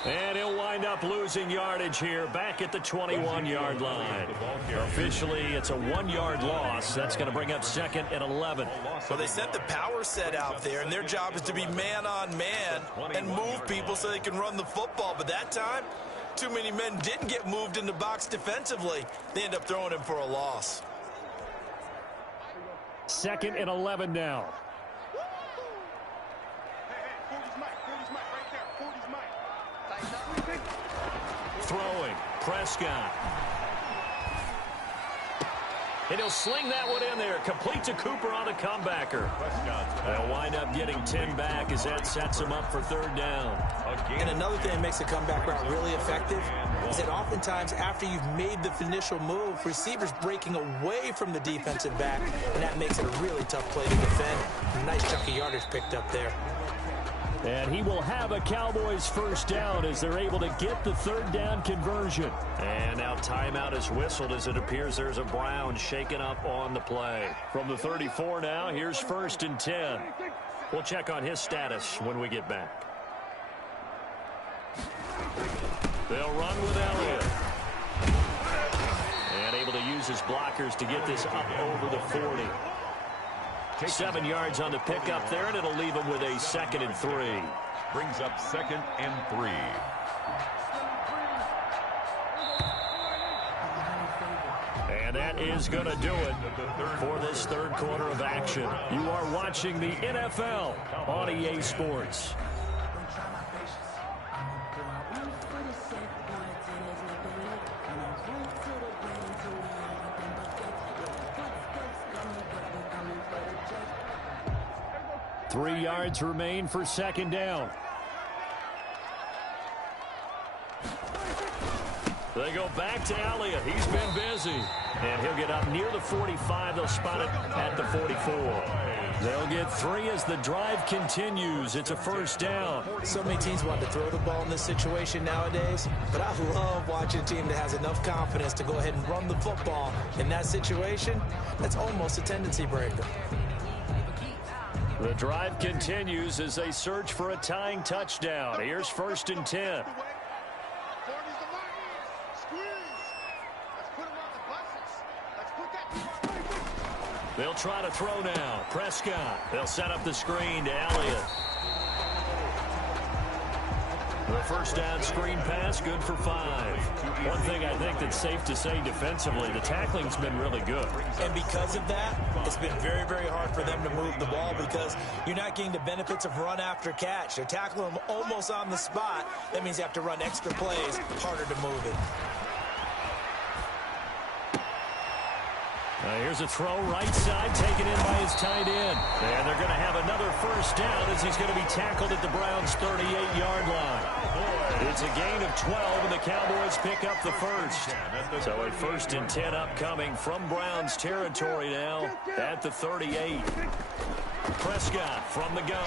And he'll wind up losing yardage here back at the 21-yard line. Officially, it's a 1-yard loss. That's going to bring up 2nd and 11. Well, they sent the power set out there, and their job is to be man-on-man and move people so they can run the football. But that time, too many men didn't get moved in the box defensively. They end up throwing him for a loss. 2nd and 11 now. Throwing, Prescott. And he'll sling that one in there. Complete to Cooper on a comebacker. They'll wind up getting 10 back as that sets him up for 3rd down. And another thing that makes a comeback route really effective is that oftentimes after you've made the initial move, receivers breaking away from the defensive back, and that makes it a really tough play to defend. A nice chunk of yardage picked up there. And he will have a Cowboys 1st down as they're able to get the 3rd down conversion. And now timeout is whistled as it appears there's a Brown shaken up on the play. From the 34 now, here's 1st and 10. We'll check on his status when we get back. They'll run with Elliott. And able to use his blockers to get this up over the 40. 7 yards on the pickup there, and it'll leave him with a 2nd and 3. Brings up 2nd and 3. And that is going to do it for this 3rd quarter of action. You are watching the NFL on EA Sports. Three yards remain for 2nd down. They go back to Elliott. He's been busy. And he'll get up near the 45. They'll spot it at the 44. They'll get 3 as the drive continues. It's a 1st down. So many teams want to throw the ball in this situation nowadays, but I love watching a team that has enough confidence to go ahead and run the football. In that situation, that's almost a tendency breaker. The drive continues as they search for a tying touchdown. Here's 1st and 10. They'll try to throw now. Prescott. They'll set up the screen to Elliott. The 1st down screen pass, good for 5. One thing I think that's safe to say defensively, the tackling's been really good. And because of that, it's been very, very hard for them to move the ball because you're not getting the benefits of run after catch. They're tackling them almost on the spot. That means you have to run extra plays, harder to move it. Here's a throw right side, taken in by his tight end. And they're going to have another 1st down as he's going to be tackled at the Browns' 38-yard line. It's a gain of 12, and the Cowboys pick up the 1st. So a 1st and 10 upcoming from Browns territory now at the 38. Prescott from the gun.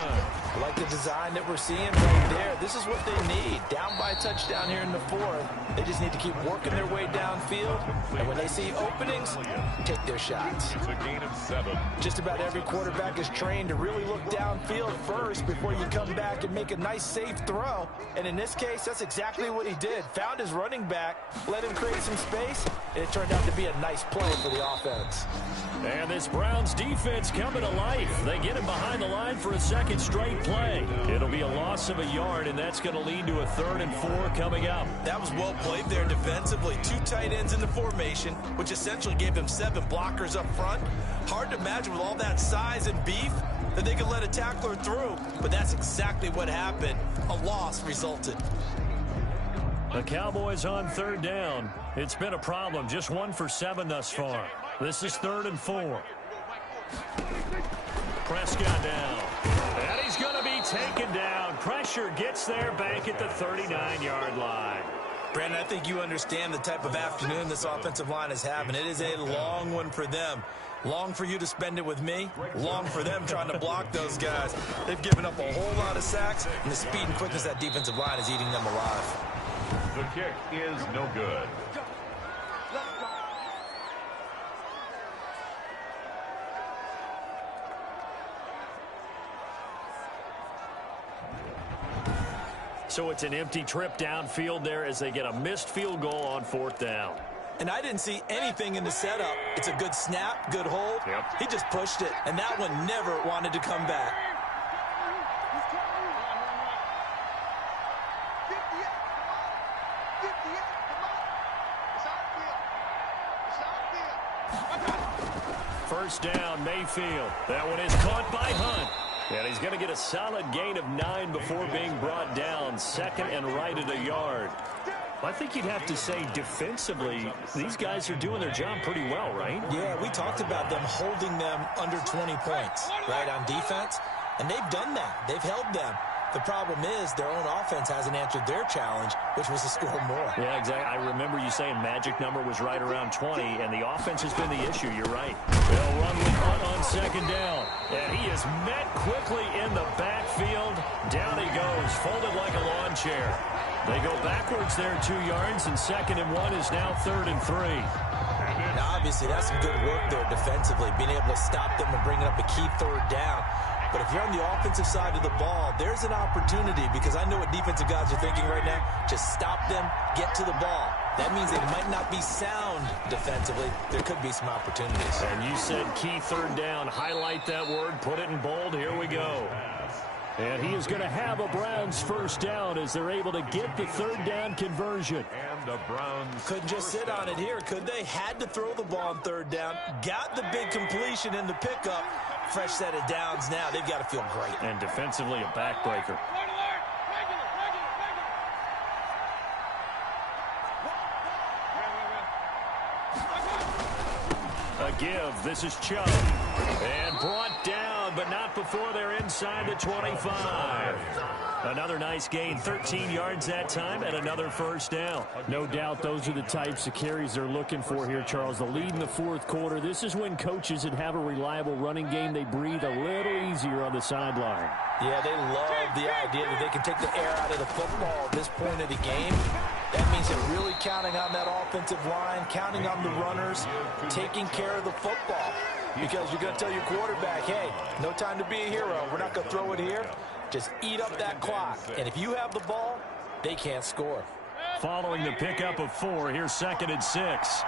I like the design that we're seeing right there. This is what they need. Down by a touchdown here in the 4th. They just need to keep working their way downfield. And when they see openings, take their shots. It's a gain of 7. Just about every quarterback is trained to really look downfield first before you come back and make a nice, safe throw. And in this case, that's exactly what he did. Found his running back, let him create some space, and it turned out to be a nice play for the offense. And this Browns defense coming to life. They get him behind the line for a second straight play. It'll be a loss of a yard, and that's going to lead to a 3rd and 4 coming up. That was well played there defensively. 2 tight ends in the formation, which essentially gave them 7 blockers up front. Hard to imagine with all that size and beef that they could let a tackler through, but that's exactly what happened. A loss resulted. The Cowboys on 3rd down. It's been a problem. Just 1 for 7 thus far. This is 3rd and 4. Prescott down. And he's going to be taken down. Pressure gets there back at the 39-yard line. Brandon, I think you understand the type of afternoon this offensive line is having. It is a long one for them. Long for you to spend it with me. Long for them trying to block those guys. They've given up a whole lot of sacks, and the speed and quickness of that defensive line is eating them alive. The kick is no good. So it's an empty trip downfield there as they get a missed field goal on 4th down. And I didn't see anything in the setup. It's a good snap, good hold. Yep. He just pushed it, and that one never wanted to come back. First down, Mayfield. That one is caught by Hunt. And he's going to get a solid gain of 9 before being brought down. 2nd and right at a yard. I think you'd have to say defensively, these guys are doing their job pretty well, right? Yeah, we talked about them holding them under 20 points, right, on defense. And they've done that. They've held them. The problem is their own offense hasn't answered their challenge, which was to score more. Yeah, exactly. I remember you saying magic number was right around 20, and the offense has been the issue. You're right. They'll run with Hunt on 2nd down. And he is met quickly in the backfield. Down he goes, folded like a lawn chair. They go backwards there 2 yards, and 2nd and 1 is now 3rd and 3. Now, obviously, that's some good work there defensively, being able to stop them and bringing up a key 3rd down. But if you're on the offensive side of the ball, there's an opportunity, because I know what defensive guys are thinking right now. Just stop them, get to the ball. That means they might not be sound defensively. There could be some opportunities. And you said key 3rd down. Highlight that word. Put it in bold. Here we go. And he is going to have a Browns first down as they're able to get the 3rd down conversion. And the Browns couldn't just sit on it here, could they? Had to throw the ball on 3rd down. Got the big completion in the pickup. Fresh set of downs now. They've got to feel great. And defensively, a backbreaker. A give. This is Chubb. And brought down, but not before they're inside the 25. Another nice gain, 13 yards that time, and another first down. No doubt those are the types of carries they're looking for here, Charles. The lead in the 4th quarter. This is when coaches that have a reliable running game, they breathe a little easier on the sideline. Yeah, they love the idea that they can take the air out of the football at this point of the game. That means they're really counting on that offensive line, counting on the runners, taking care of the football. Because you're going to tell your quarterback, hey, no time to be a hero. We're not going to throw it here. Just eat up that clock. And if you have the ball, they can't score. Following the pickup of 4, here's 2nd and 6.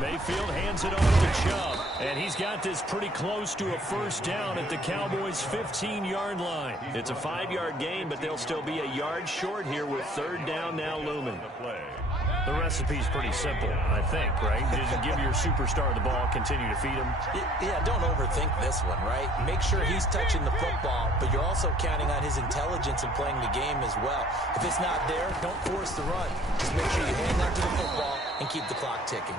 Mayfield hands it on to Chubb. And he's got this pretty close to a first down at the Cowboys' 15-yard line. It's a 5-yard gain, but they'll still be a yard short here with 3rd down now looming. The recipe's pretty simple, I think, right? Just give your superstar the ball, continue to feed him. Yeah, don't overthink this one, right? Make sure he's touching the football, but you're also counting on his intelligence in playing the game as well. If it's not there, don't force the run. Just make sure you hang on to the football and keep the clock ticking.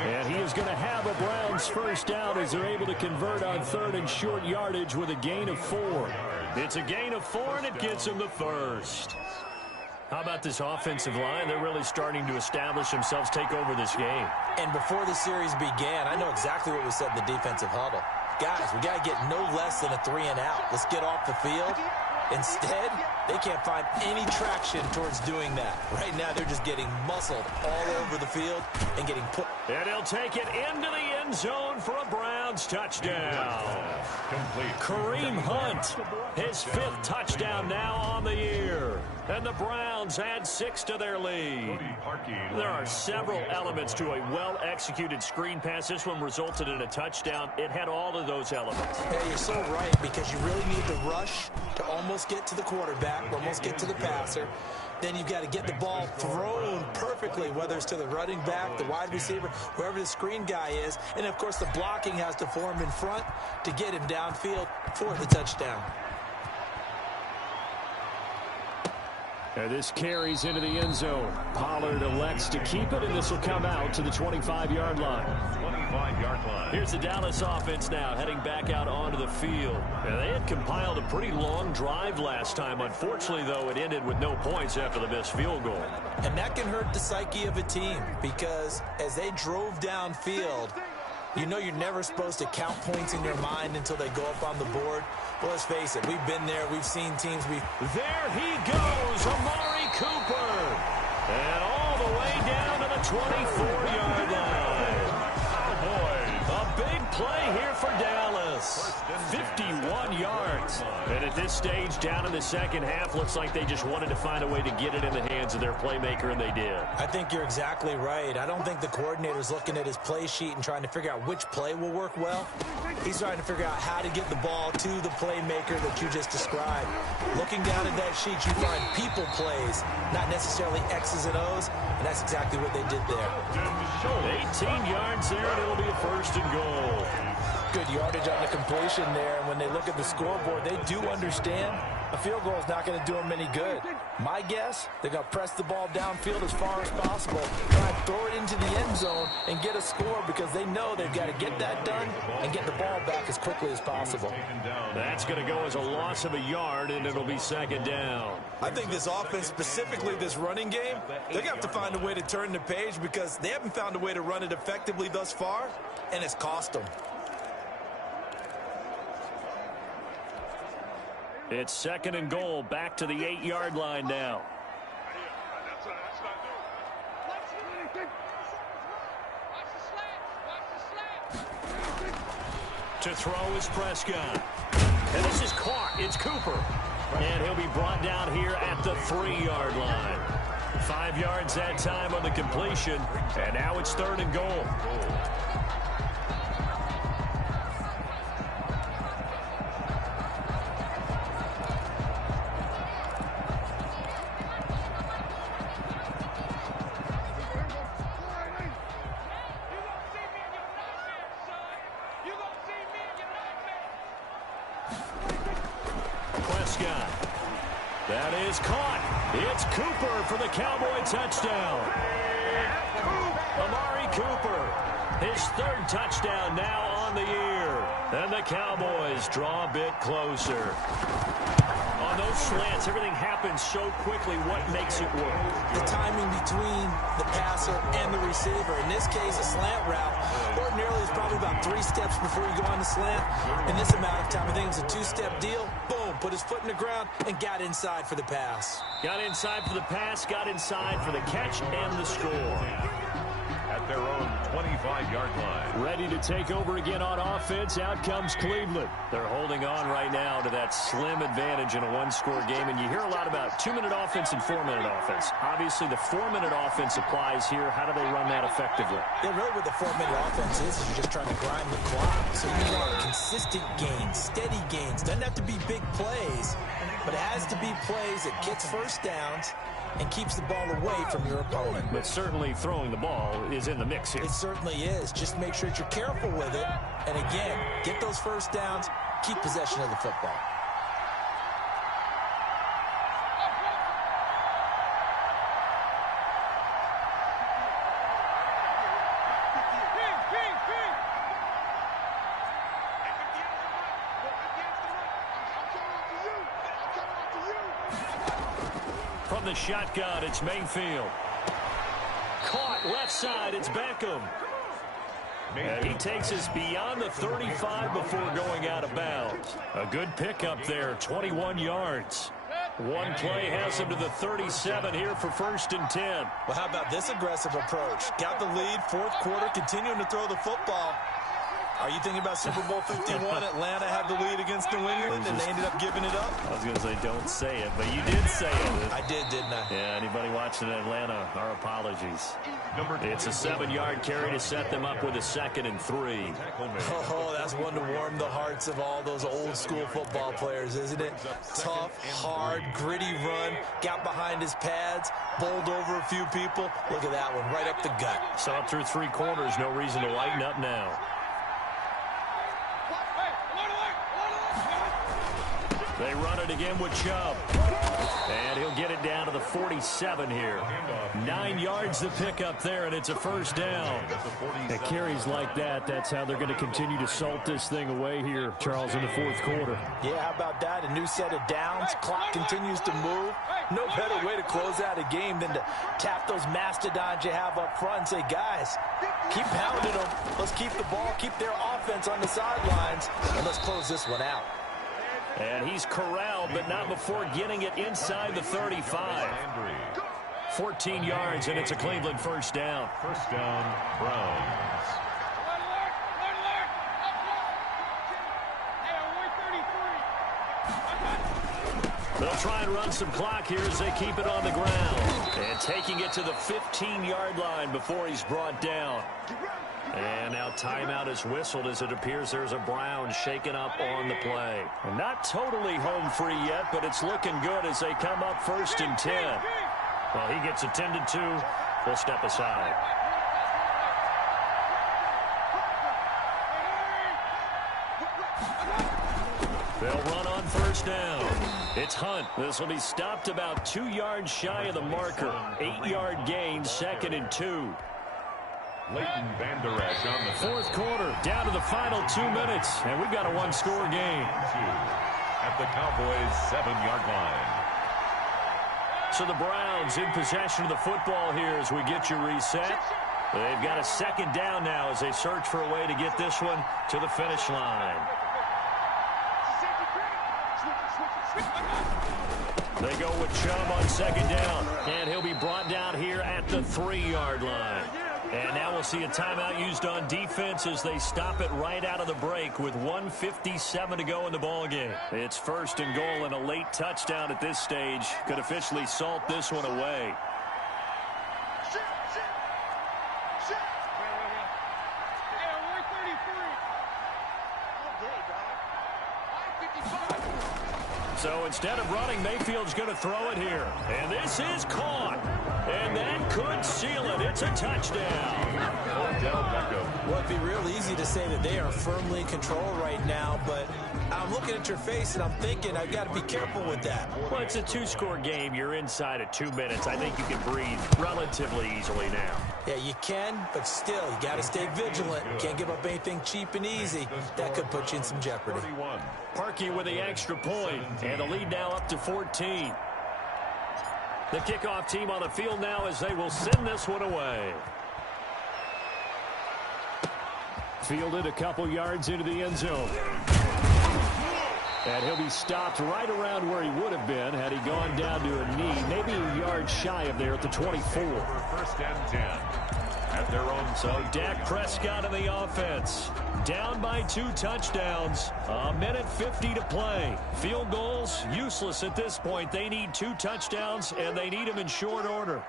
And he is going to have a Browns first down as they're able to convert on 3rd and short yardage with a gain of 4. It's a gain of 4, and it gets him the first. How about this offensive line? They're really starting to establish themselves, take over this game. And before the series began, I know exactly what was said in the defensive huddle. Guys, we got to get no less than a 3-and-out. Let's get off the field. Instead, they can't find any traction towards doing that. Right now, they're just getting muscled all over the field and getting put. And he'll take it into the end zone for a Brown Browns touchdown. Kareem Hunt, his 5th touchdown now on the year. And the Browns add 6 to their lead. There are several elements to a well-executed screen pass. This one resulted in a touchdown. It had all of those elements. Yeah, you're so right, because you really need to rush to almost get to the quarterback, almost get to the passer. Then you've got to get the ball thrown perfectly, whether it's to the running back, the wide receiver, wherever the screen guy is. And, of course, the blocking has to form in front to get him downfield for the touchdown. And this carries into the end zone. Pollard elects to keep it, and this will come out to the 25-yard line. 25-yard line. Here's the Dallas offense now heading back out onto the field. Now, they had compiled a pretty long drive last time. Unfortunately, though, it ended with no points after the missed field goal. And that can hurt the psyche of a team, because as they drove downfield, you know you're never supposed to count points in your mind until they go up on the board. Well, let's face it, we've been there. We've seen teams. There he goes, Amari Cooper. And all the way down to the 24-yard line. A big play here for Dallas. 51 yards. And at this stage, down in the second half, looks like they just wanted to find a way to get it in the hands of their playmaker, and they did. I think you're exactly right. I don't think the coordinator's looking at his play sheet and trying to figure out which play will work well. He's trying to figure out how to get the ball to the playmaker that you just described. Looking down at that sheet, you find people plays, not necessarily X's and O's, and that's exactly what they did there. 18 yards there, and it'll be a 1st and goal. Good yardage on the completion there, and when they look at the scoreboard, they do understand a field goal is not going to do them any good. My guess, they're going to press the ball downfield as far as possible, try and throw it into the end zone and get a score, because they know they've got to get that done and get the ball back as quickly as possible. That's going to go as a loss of a yard, and it'll be 2nd down. I think this offense, specifically this running game, they're going to have to find a way to turn the page, because they haven't found a way to run it effectively thus far, and it's cost them. It's 2nd and goal, back to the 8-yard line now. To throw is Prescott. And this is caught. It's Cooper. And he'll be brought down here at the 3-yard line. 5 yards that time on the completion. And now it's 3rd and goal. Prescott. That is caught. It's Cooper for the Cowboy touchdown. Amari Cooper, his 3rd touchdown now on the year. And the Cowboys draw a bit closer. On those slants, everything happens so quickly. What makes it work? The timing between the passer and the receiver. In this case, a slant route ordinarily is probably about 3 steps before you go on the slant. In this amount of time, I think it's a 2-step deal. Boom, put his foot in the ground and got inside for the pass. Got inside for the pass, got inside for the catch and the score. At their own 25-yard line. Ready to take over again on offense. Out comes Cleveland. They're holding on right now to that slim advantage in a 1-score game. And you hear a lot about 2-minute offense and 4-minute offense. Obviously, the 4-minute offense applies here. How do they run that effectively? Yeah, really what the 4-minute offense is you're just trying to grind the clock. So you want consistent gains, steady gains. Doesn't have to be big plays, but it has to be plays that gets first downs and keeps the ball away from your opponent. But certainly throwing the ball is in the mix here. It certainly is. Just make sure that you're careful with it. And again, get those first downs, keep possession of the football. From the shotgun, it's Mayfield. Caught left side, it's Beckham. And he takes us beyond the 35 before going out of bounds. A good pickup there, 21 yards. One play has him to the 37 here for 1st and 10. Well, how about this aggressive approach? Got the lead, 4th quarter, continuing to throw the football. Are you thinking about Super Bowl 51? Atlanta had the lead against New England, and they ended up giving it up? I was going to say, don't say it, but you did say it. I did, didn't I? Yeah, anybody watching Atlanta, our apologies. It's a 7-yard carry to set them up with a 2nd and 3. Oh, that's one to warm the hearts of all those old-school football players, isn't it? Tough, hard, gritty run, got behind his pads, bowled over a few people. Look at that one, right up the gut. Saw it through 3 quarters, no reason to lighten up now. They run it again with Chubb. And he'll get it down to the 47 here. 9 yards to pick up there, and it's a first down. It carries like that. That's how they're going to continue to salt this thing away here, Charles, in the 4th quarter. Yeah, how about that? A new set of downs. Clock continues to move. No better way to close out a game than to tap those mastodons you have up front and say, guys, keep pounding them. Let's keep the ball, keep their offense on the sidelines, and let's close this one out. And he's corralled, but not before getting it inside the 35. 14 yards, and it's a Cleveland first down. First down, Browns. They'll try and run some clock here as they keep it on the ground. And taking it to the 15-yard line before he's brought down. And now timeout is whistled as it appears there's a Brown shaken up on the play. And not totally home free yet, but it's looking good as they come up 1st and 10. Well, he gets attended to. We'll step aside. They'll run on 1st down. It's Hunt. This will be stopped about 2 yards shy of the marker. 8-yard gain, 2nd and 2. Leighton Vander Esch on the 4th quarter, down to the final 2 minutes, and we've got a 1-score game. At the Cowboys' 7-yard line. So the Browns in possession of the football here as we get you reset. They've got a 2nd down now as they search for a way to get this one to the finish line. They go with Chubb on 2nd down, and he'll be brought down here at the 3-yard line. And now we'll see a timeout used on defense as they stop it right out of the break with 1:57 to go in the ballgame. It's 1st and goal, and a late touchdown at this stage could officially salt this one away. So instead of running, Mayfield's going to throw it here. And this is caught. And that could seal it. It's a touchdown. Well, it'd be real easy to say that they are firmly in control right now, but I'm looking at your face and I'm thinking I've got to be careful with that. Well, it's a 2-score game. You're inside of 2 minutes. I think you can breathe relatively easily now. Yeah, you can, but still, you got to stay vigilant. Can't give up anything cheap and easy. That could put you in some jeopardy. Parkey with the extra point, and the lead now up to 14. The kickoff team on the field now as they will send this one away. Fielded a couple yards into the end zone. And he'll be stopped right around where he would have been had he gone down to a knee, maybe a yard shy of there at the 24. 1st and 10. At their own. So Dak Prescott in the offense. Down by 2 touchdowns. 1:50 to play. Field goals, useless at this point. They need 2 touchdowns, and they need them in short order.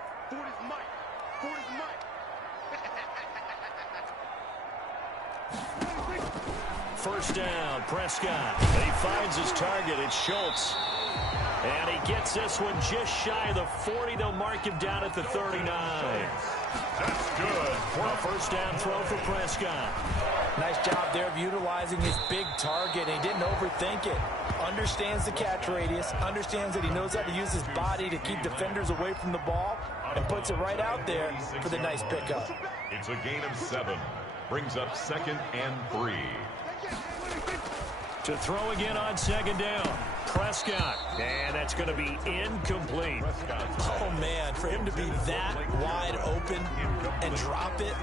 First down, Prescott. He finds his target. It's Schultz. And he gets this one just shy of the 40. They'll mark him down at the 39. That's good. A first down throw for Prescott. Nice job there of utilizing his big target. He didn't overthink it. Understands the catch radius. Understands that he knows how to use his body to keep defenders away from the ball. And puts it right out there for the nice pickup. It's a gain of 7. Brings up 2nd and 3. To throw again on 2nd down. Prescott. And that's going to be incomplete. Oh, man, for him to be that wide open and drop it.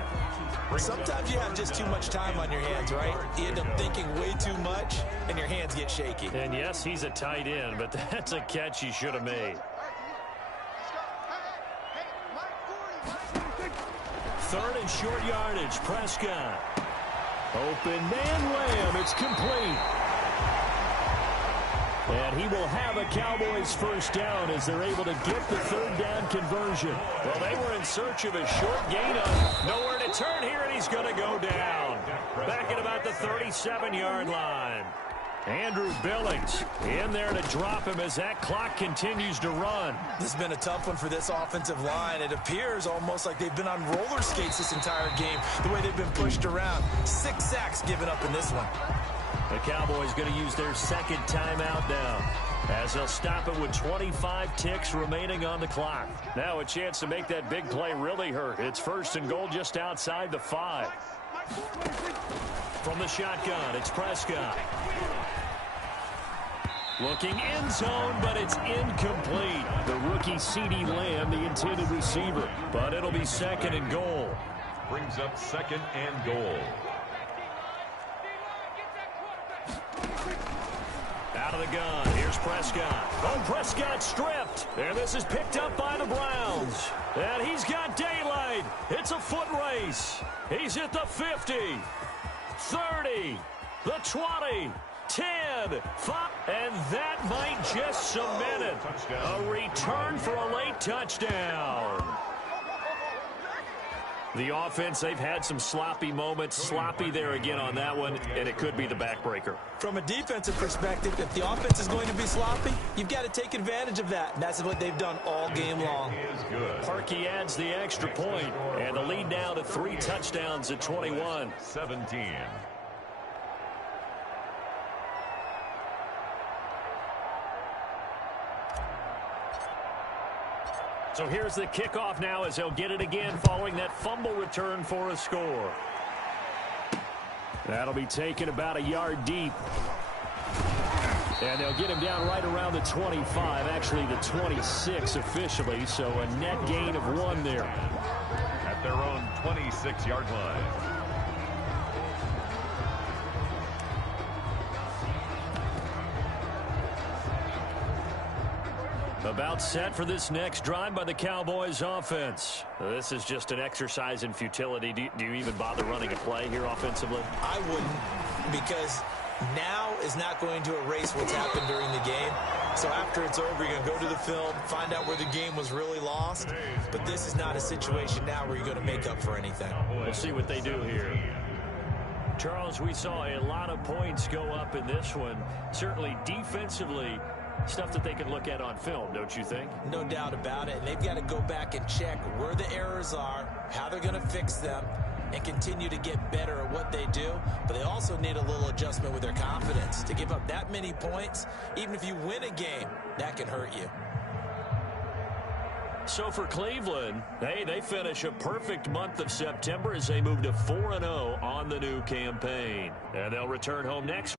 Sometimes you have just too much time on your hands, right? You end up thinking way too much, and your hands get shaky. And yes, he's a tight end, but that's a catch he should have made. 3rd and short yardage, Prescott. Open man Lamb. It's complete. And he will have a Cowboys first down as they're able to get the third down conversion. Well, they were in search of a short gain on nowhere to turn here, and he's going to go down. Back at about the 37-yard line. Andrew Billings in there to drop him as that clock continues to run. This has been a tough one for this offensive line. It appears almost like they've been on roller skates this entire game, the way they've been pushed around. 6 sacks given up in this one. The Cowboys going to use their second timeout now, as they'll stop it with 25 ticks remaining on the clock. Now a chance to make that big play really hurt. It's first and goal just outside the 5. From the shotgun, it's Prescott. Looking end zone, but it's incomplete. The rookie CeeDee Lamb, the intended receiver. But it'll be second and goal. Brings up second and goal. Out of the gun, here's Prescott. Oh, Prescott stripped. And this is picked up by the Browns. And he's got daylight. It's a foot race. He's at the 50, 30, the 20, 10, 5. And that might just cement it. A return for a late touchdown. The offense, they've had some sloppy moments. Sloppy there again on that one, and it could be the backbreaker. From a defensive perspective, if the offense is going to be sloppy, you've got to take advantage of that. And that's what they've done all game long. Parkey adds the extra point, and the lead now to 3 touchdowns at 21-17. So here's the kickoff now as they'll get it again following that fumble return for a score. That'll be taken about a yard deep. And they'll get him down right around the 25, actually the 26 officially, so a net gain of 1 there. At their own 26-yard line. About set for this next drive by the Cowboys offense. This is just an exercise in futility. Do you even bother running a play here offensively? I wouldn't, because now is not going to erase what's happened during the game. So after it's over, you're going to go to the film, find out where the game was really lost. But this is not a situation now where you're going to make up for anything. We'll see what they do here. Charles, we saw a lot of points go up in this one. Certainly defensively, stuff that they can look at on film, don't you think? No doubt about it. And they've got to go back and check where the errors are, how they're going to fix them, and continue to get better at what they do. But they also need a little adjustment with their confidence. To give up that many points, even if you win a game, that can hurt you. So for Cleveland, they finish a perfect month of September as they move to 4-0 on the new campaign. And they'll return home next